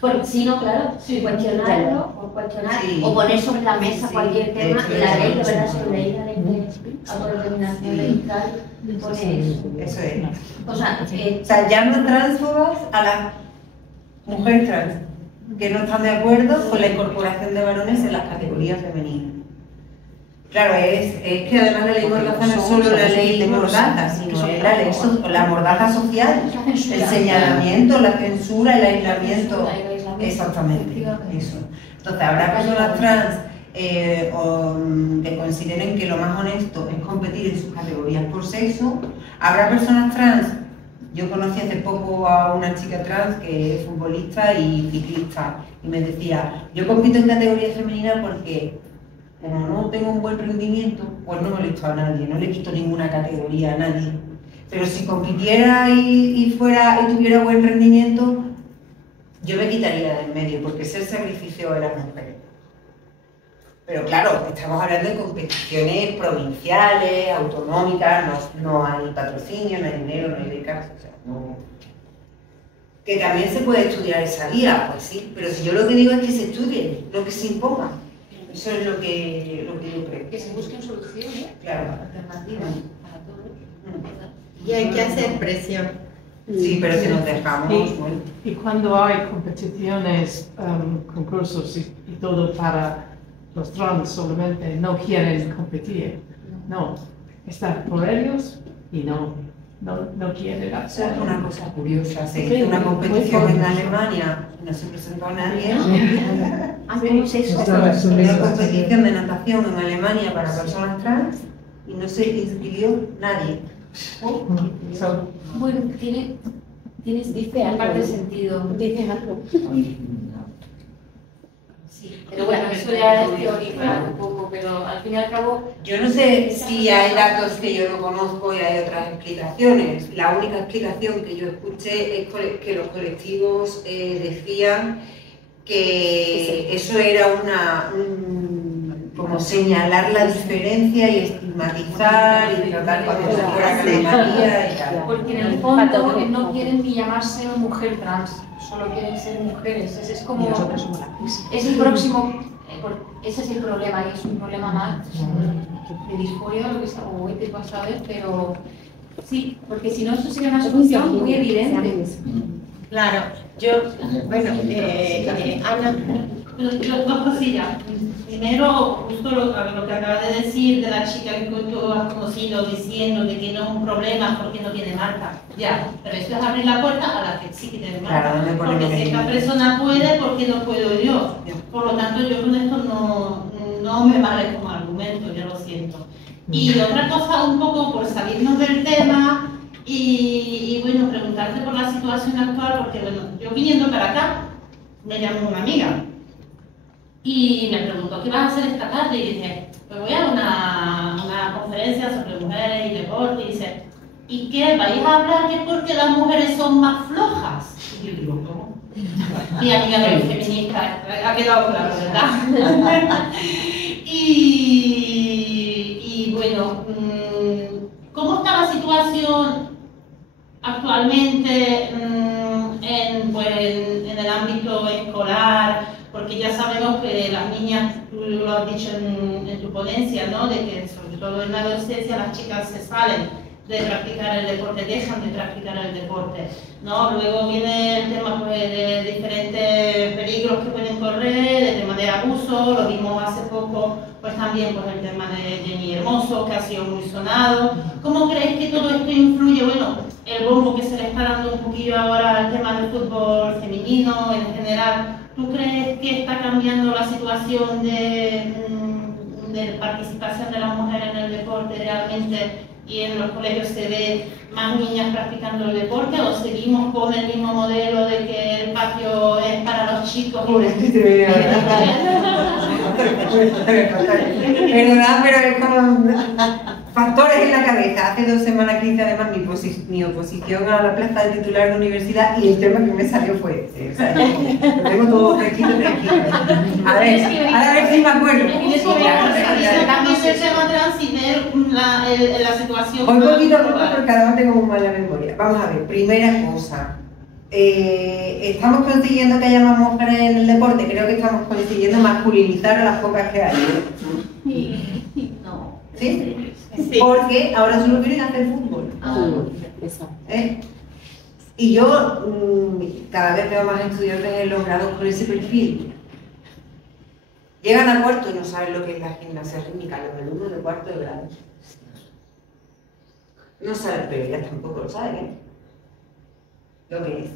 Porque si no, claro, cuestionarlo, o cuestionar, o poner sobre la mesa cualquier tema, la ley, de verdad, sobre la ley de autodeterminación legal, pone eso. Eso es. O sea, llaman transfobas a las mujeres trans que no están de acuerdo con la incorporación de varones en las categorías femeninas. Claro, es que además la ley Mordaza no es solo la ley Mordaza, sino es la ley, la mordaza social, el señalamiento, la censura, el aislamiento. Exactamente, eso. Entonces, habrá personas trans que consideren que lo más honesto es competir en sus categorías por sexo. Habrá personas trans. Yo conocí hace poco a una chica trans que es futbolista y ciclista y me decía, yo compito en categoría femenina porque como no tengo un buen rendimiento, pues no molesto a nadie, no le quito ninguna categoría a nadie. Pero si compitiera y tuviera buen rendimiento, yo me quitaría del medio, porque es el sacrificio de las mujeres. Pero claro, estamos hablando de competiciones provinciales, autonómicas, no hay patrocinio, no hay dinero, no hay becas, o sea, no. Que también se puede estudiar esa vía, pues sí, pero si yo lo que digo es que se estudie, no que se imponga. Eso es lo que yo creo. Que se busquen soluciones, claro, alternativas para todos. Y hay que hacer presión. Sí, pero si nos dejamos... Bueno. Y cuando hay competiciones, concursos y todo para los trans solamente no quieren competir. No, están por ellos y no quieren hacer. Es una cosa curiosa, se hizo una competición en Alemania, no se presentó nadie. ¿Cómo se hizo? Una competición de natación en Alemania para personas trans y no se inscribió nadie. Bueno, dice algo, parte de sentido. Dice algo. Sí, pero bueno, eso ya es teorizar un poco, pero al fin y al cabo... Yo no sé si hay datos que yo no conozco y hay otras explicaciones. La única explicación que yo escuché es que los colectivos decían que eso era como señalar la diferencia y estigmatizar y tratar como si fuera María y tal. Porque en el fondo no quieren ni llamarse mujer trans, solo quieren ser mujeres. Es como... Es el próximo... Ese es el problema, y es un problema más de disforia o lo que sea, o te vas a ver, pero sí, porque si no eso sería una solución muy evidente. Claro, bueno, Ana. Dos cosillas. Primero, justo lo que acabas de decir de la chica que tú has conocido diciendo de que no es un problema porque no tiene marca. Ya, pero eso es abrir la puerta a la que sí que tiene marca. Claro, porque si esta persona puede, ¿por qué no puedo yo? Por lo tanto, yo con esto no me vale como argumento, ya lo siento. Y otra cosa, un poco por salirnos del tema y bueno, preguntarte por la situación actual, porque bueno, yo viniendo para acá, me llamó una amiga y me preguntó, ¿qué vas a hacer esta tarde? Y dije, pues voy a una conferencia sobre mujeres y deporte. Y dice, ¿y qué? ¿Vais a hablar que porque las mujeres son más flojas? Y yo digo, ¿cómo? Mi amiga no es feminista, ha quedado claro, ¿verdad? y bueno, ¿cómo está la situación actualmente en el ámbito escolar? Porque ya sabemos que las niñas, tú lo has dicho en tu ponencia, ¿no? De que sobre todo en la adolescencia las chicas se salen de practicar el deporte, dejan de practicar el deporte, ¿no? Luego viene el tema pues, de diferentes peligros que pueden correr, el tema de abuso, lo vimos hace poco, pues también pues, el tema de Jenny Hermoso, que ha sido muy sonado. ¿Cómo crees que todo esto influye? Bueno, el bombo que se le está dando un poquillo ahora al tema del fútbol femenino en general, ¿tú crees que está cambiando la situación de de participación de las mujeres en el deporte realmente, y en los colegios se ve más niñas practicando el deporte, o seguimos con el mismo modelo de que el patio es para los chicos? Perdona, pero es como factores en la cabeza. Hace 2 semanas que hice además mi oposición a la plaza de titular de universidad y el tema que me salió fue ese. O sea, lo tengo todo tranquilo. A ver si me acuerdo. También el tema trans y ver la situación. Voy poquito a poco porque además tengo muy mala memoria. Vamos a ver, primera cosa. ¿Estamos consiguiendo que haya más mujeres en el deporte? Creo que estamos consiguiendo masculinizar a las pocas que hay. No. ¿Sí? Sí. Porque ahora solo quieren hacer fútbol. Y yo cada vez veo más estudiantes en los grados con ese perfil. Llegan a cuarto y no saben lo que es la gimnasia rítmica, los alumnos de cuarto de grado. No saben, pero ellas tampoco lo saben, lo que es.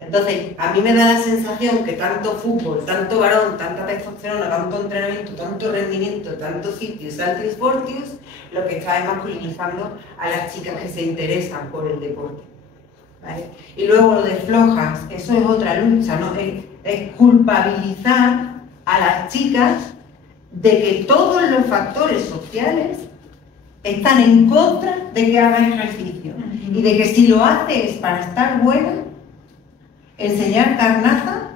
Entonces, a mí me da la sensación que tanto fútbol, tanto varón, tanta testosterona, tanto entrenamiento, tanto rendimiento, tanto sitios, saltius, fortius, lo que está es masculinizando a las chicas que se interesan por el deporte. ¿Vale? Y luego lo de flojas, eso es otra lucha, ¿no? Es culpabilizar a las chicas de que todos los factores sociales están en contra de que hagan ejercicio y de que si lo hace es para estar buena, enseñar carnaza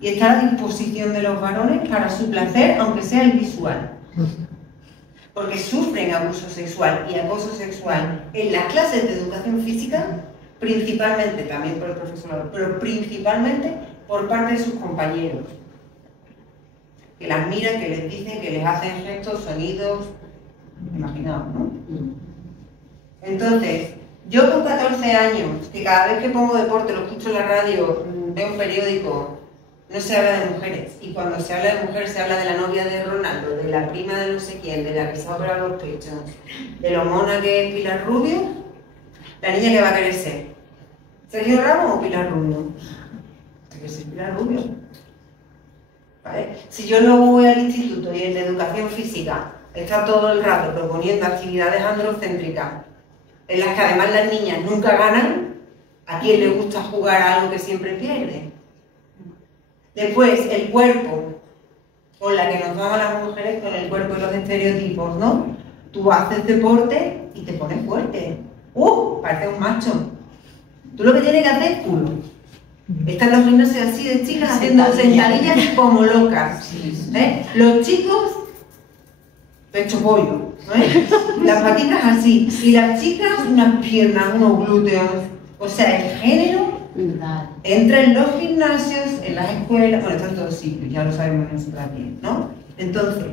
y estar a disposición de los varones para su placer, aunque sea el visual. Porque sufren abuso sexual y acoso sexual en las clases de educación física, principalmente, también por el profesorado, pero principalmente por parte de sus compañeros. Que las miran, que les dicen, que les hacen gestos, sonidos, imaginaos, ¿no? Entonces, yo con 14 años, que cada vez que pongo deporte, lo escucho en la radio, veo un periódico, no se habla de mujeres. Y cuando se habla de mujeres, se habla de la novia de Ronaldo, de la prima de no sé quién, de la que se va a operar los pechos, de lo mona que es Pilar Rubio, la niña que va a querer ser. ¿Sergio Ramos o Pilar Rubio? Hay que ser Pilar Rubio. ¿Vale? Si yo luego voy al instituto y el de educación física está todo el rato proponiendo actividades androcéntricas, en las que además las niñas nunca ganan, ¿a quién le gusta jugar a algo que siempre pierde? Después, el cuerpo, con la que nos vamos las mujeres, con el cuerpo y los estereotipos, ¿no? Tú haces deporte y te pones fuerte. Parece un macho. Tú lo que tienes que hacer es culo. Están los gimnasios así de chicas haciendo sentadillas como locas. Los chicos, pecho pollo. Las patitas así. Y las chicas, unas piernas, unos glúteos. O sea, el género entra en los gimnasios, en las escuelas, bueno, están todos sitios, ya lo sabemos nosotros aquí, ¿no? Entonces,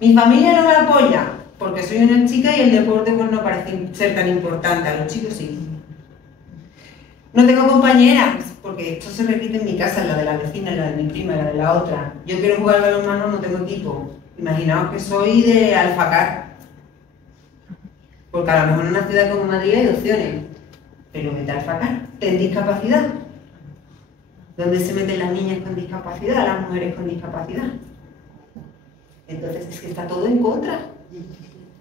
mi familia no me apoya porque soy una chica y el deporte pues no parece ser tan importante, a los chicos sí. No tengo compañeras, porque esto se repite en mi casa, la de la vecina, la de mi prima, la de la otra. Yo quiero jugar al balonmano, no tengo equipo. Imaginaos que soy de Alfacar. Porque a lo mejor en una ciudad como Madrid hay opciones. Pero vete a Alfacar, ten discapacidad. ¿Dónde se meten las niñas con discapacidad, las mujeres con discapacidad? Entonces es que está todo en contra.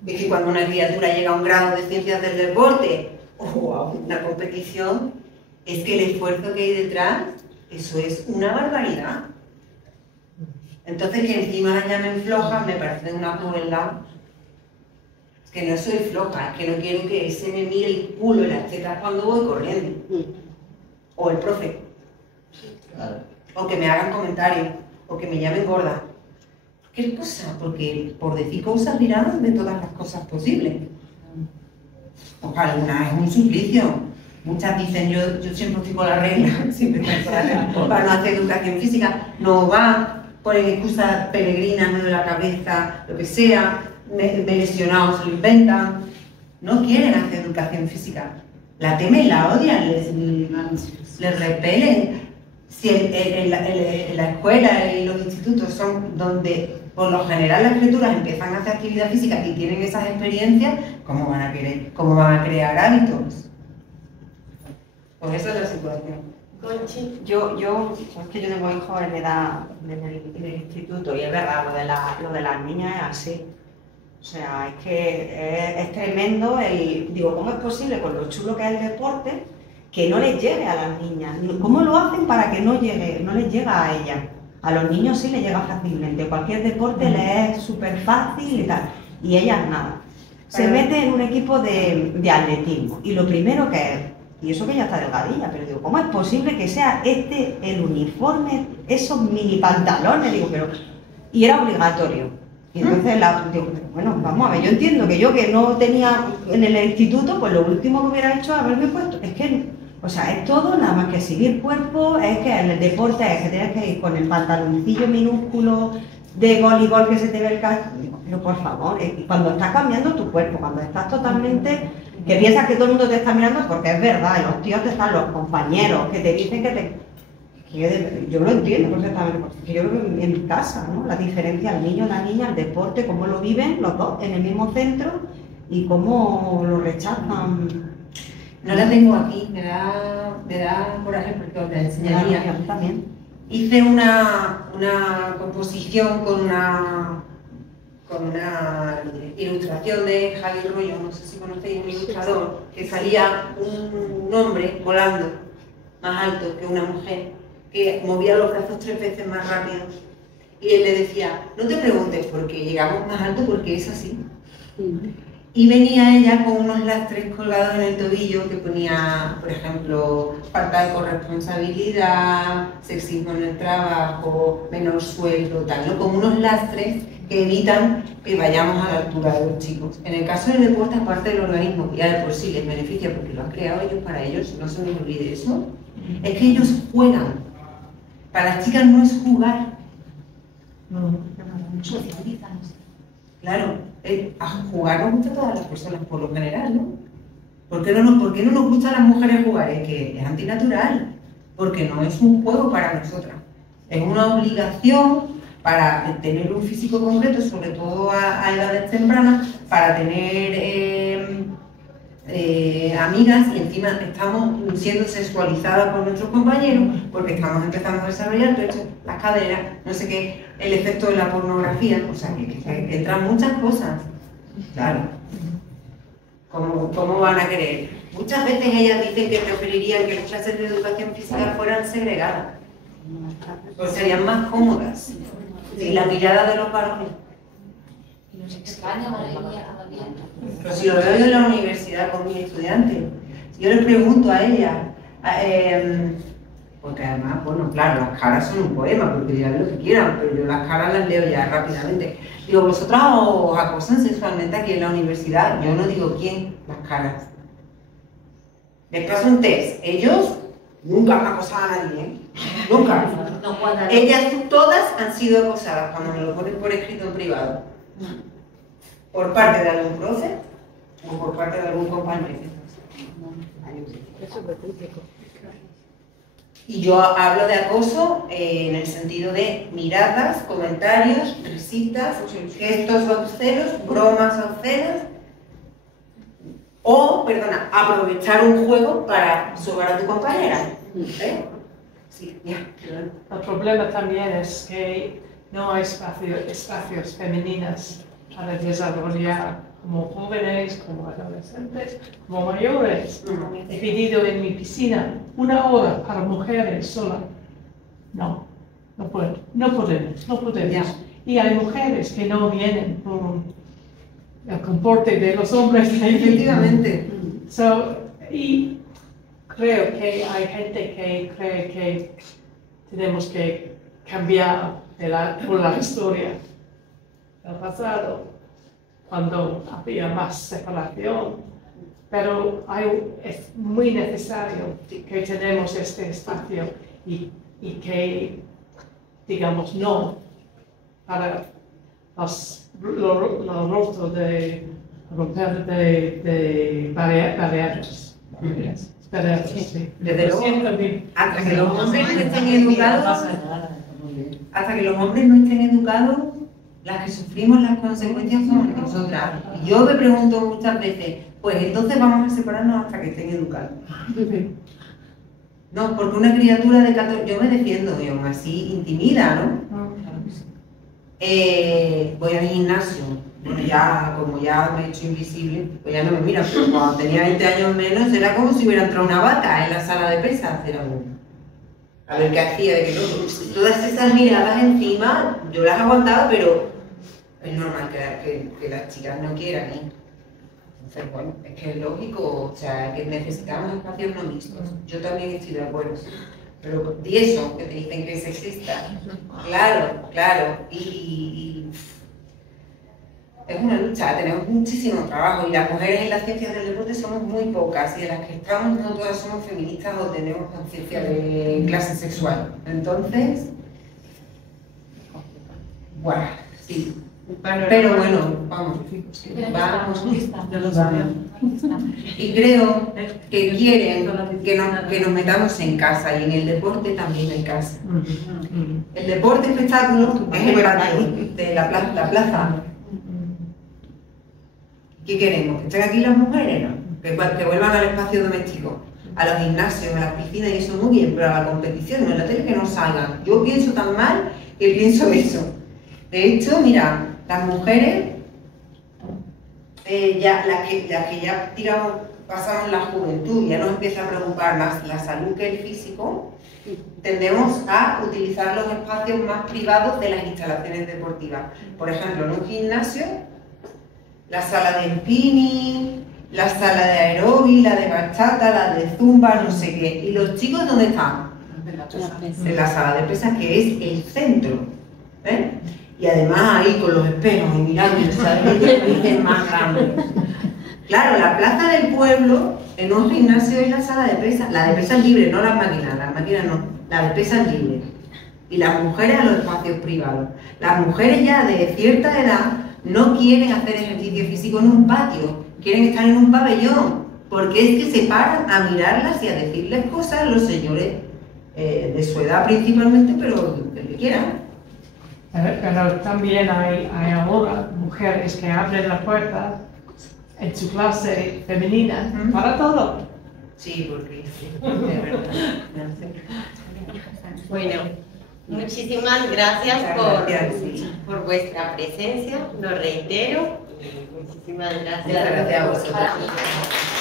Es que cuando una criatura llega a un grado de ciencias del deporte o a una competición, es que el esfuerzo que hay detrás, eso es una barbaridad. Entonces que encima la llamen floja me parece de una crueldad. Es que no soy floja, es que no quiero que se me mire el culo y las tetas cuando voy corriendo. O el profe. O que me hagan comentarios, o que me llamen gorda. ¿Qué cosa? Porque por decir cosas dirán de todas las cosas posibles. Pues algunas es un suplicio. Muchas dicen, yo siempre estoy con la regla, siempre estoy con la regla, para no hacer educación física, no van, ponen excusas peregrinas, me duele la cabeza, lo que sea, me he lesionado, se lo inventan. No quieren hacer educación física. La temen, la odian, les repelen. Si en la escuela y los institutos son donde por lo general las criaturas empiezan a hacer actividad física y tienen esas experiencias, ¿cómo van a crear hábitos? Pues esa es la situación. Conchi. Yo es que yo tengo hijos en edad en el instituto y es verdad, lo de las niñas es así. O sea, es que es tremendo digo, ¿cómo es posible con lo chulo que es el deporte que no les llegue a las niñas? ¿Cómo lo hacen para que no les llega a ellas? A los niños sí les llega fácilmente, cualquier deporte les es súper fácil y tal, y ellas nada. Se mete en un equipo de atletismo y lo primero que es, y eso que ya está delgadilla, pero digo, ¿cómo es posible que sea el uniforme, esos mini pantalones? Digo, y era obligatorio. Y entonces digo, bueno, vamos a ver, yo entiendo que yo que no tenía en el instituto, pues lo último que hubiera hecho es haberme puesto, es que, o sea, es todo nada más que seguir cuerpo, es que en el deporte es que tienes que ir con el pantaloncillo minúsculo de voleibol que se te ve el casco. Pero por favor, cuando estás cambiando tu cuerpo, cuando estás totalmente, que piensas que todo el mundo te está mirando, porque es verdad, y los tíos te están, los compañeros que te dicen yo lo entiendo perfectamente, porque yo creo que en mi casa, ¿no? La diferencia, el niño, la niña, el deporte, cómo lo viven los dos en el mismo centro y cómo lo rechazan. No la tengo aquí, me da coraje porque os la enseñaría. También. Hice una composición con una ilustración de Javier Rollo, no sé si conocéis, un ilustrador, que salía un hombre volando más alto que una mujer, que movía los brazos 3 veces más rápido. Y él le decía, no te preguntes por qué llegamos más alto, porque es así. Y venía ella con unos lastres colgados en el tobillo que ponía, por ejemplo, falta de corresponsabilidad, sexismo en el trabajo, menor sueldo, tal, ¿no? Como unos lastres que evitan que vayamos a la altura de los chicos. En el caso del deporte, aparte del organismo, que ya de por sí les beneficia porque lo han creado ellos para ellos, no se nos olvide eso, es que ellos juegan. Para las chicas no es jugar. Socializan. Claro, a jugar nos gusta a todas las personas por lo general, ¿no? ¿Por qué no nos gusta a las mujeres jugar? Es que es antinatural, porque no es un juego para nosotras. Es una obligación para tener un físico concreto, sobre todo a edades tempranas, para tener amigas, y encima estamos siendo sexualizadas por nuestros compañeros porque estamos empezando a desarrollar pecho, las caderas, no sé qué, el efecto de la pornografía, o sea, que entran muchas cosas. Claro. ¿Cómo van a querer? Muchas veces ellas dicen que preferirían que las clases de educación física fueran segregadas, pues serían más cómodas. Y la mirada de los varones. Nos extraña todavía. Pero si lo veo yo en la universidad con mis estudiantes, si yo les pregunto a ellas, porque además, bueno, claro, las caras son un poema, porque dirán lo que quieran, pero yo las caras las leo ya rápidamente. Digo, ¿vosotras os acosan sexualmente aquí en la universidad? Yo no digo quién, las caras. Les paso un test, ellos nunca han acosado a nadie, ¿eh? Nunca. Ellas todas han sido acosadas cuando me lo ponen por escrito en privado. Por parte de algún profe o por parte de algún compañero. Y yo hablo de acoso en el sentido de miradas, comentarios, risitas, gestos obscenos, bromas obscenas, o, perdona, aprovechar un juego para sobar a tu compañera. ¿Eh? Sí, ya. El problema también es que no hay espacios femeninos para desarrollar como jóvenes, como adolescentes, como mayores. He pedido en mi piscina 1 hora para mujeres sola. No podemos. Ya. Y hay mujeres que no vienen por el comporte de los hombres. Efectivamente. Y creo que hay gente que cree que tenemos que cambiar por la historia del pasado, cuando había más separación, pero es muy necesario que tenemos este espacio y que digamos no para lo roto de romper de barreras. Sí. Desde luego, hasta que los hombres no estén educados, las que sufrimos las consecuencias somos nosotras. Y yo me pregunto muchas veces, pues entonces vamos a separarnos hasta que estén educados. No, porque una criatura de 14... Yo me defiendo y aún así intimida, ¿no? Voy al gimnasio. Bueno, ya, como ya me he hecho invisible, pues ya no me miran, pero cuando tenía 20 años menos era como si hubiera entrado una vaca en la sala de pesas. Era como... A ver qué hacía, de que no, todas esas miradas encima, yo las aguantaba, pero es normal que las chicas no quieran ir. Entonces, bueno, es que es lógico, o sea, que necesitamos espacios no mixtos. Yo también estoy de acuerdo. Pero di eso, que te dicen que es sexista. Claro, claro. Y es una lucha, tenemos muchísimo trabajo y las mujeres en las ciencias del deporte somos muy pocas y de las que estamos no todas somos feministas o tenemos conciencia de clase sexual. Entonces, bueno, sí. Pero bueno, vamos. Y creo que quieren que nos metamos en casa y en el deporte también en casa. El deporte espectáculo es el patio de la plaza. ¿Qué queremos? ¿Que estén aquí las mujeres? No. Que vuelvan al espacio doméstico, a los gimnasios, a las piscinas y eso muy bien, pero a la competición, en la tele que no salgan. Yo pienso tan mal que pienso eso. De hecho, mira, las mujeres, las que ya digamos, pasamos la juventud, ya nos empieza a preocupar más la salud que el físico, tendemos a utilizar los espacios más privados de las instalaciones deportivas. Por ejemplo, en un gimnasio, la sala de spinning, la sala de aeróbic, la de bachata, la de zumba, no sé qué. ¿Y los chicos dónde están? En la sala de pesas, que es el centro. Y además ahí con los espejos y mirando, ¿sabes? Más grandes. Claro, la plaza del pueblo, en un gimnasio es la sala de pesas. La de pesas libre, no las máquinas no. La de pesas libre. Y las mujeres a los espacios privados. Las mujeres ya de cierta edad no quieren hacer ejercicio físico en un patio, quieren estar en un pabellón, porque es que se paran a mirarlas y a decirles cosas los señores de su edad principalmente, pero el que quieran. Pero también hay ahora mujeres que abren la puerta en su clase femenina para todo. Sí, porque de verdad. Bueno, muchísimas gracias por vuestra presencia, lo reitero. Muchísimas gracias. Gracias a vosotros.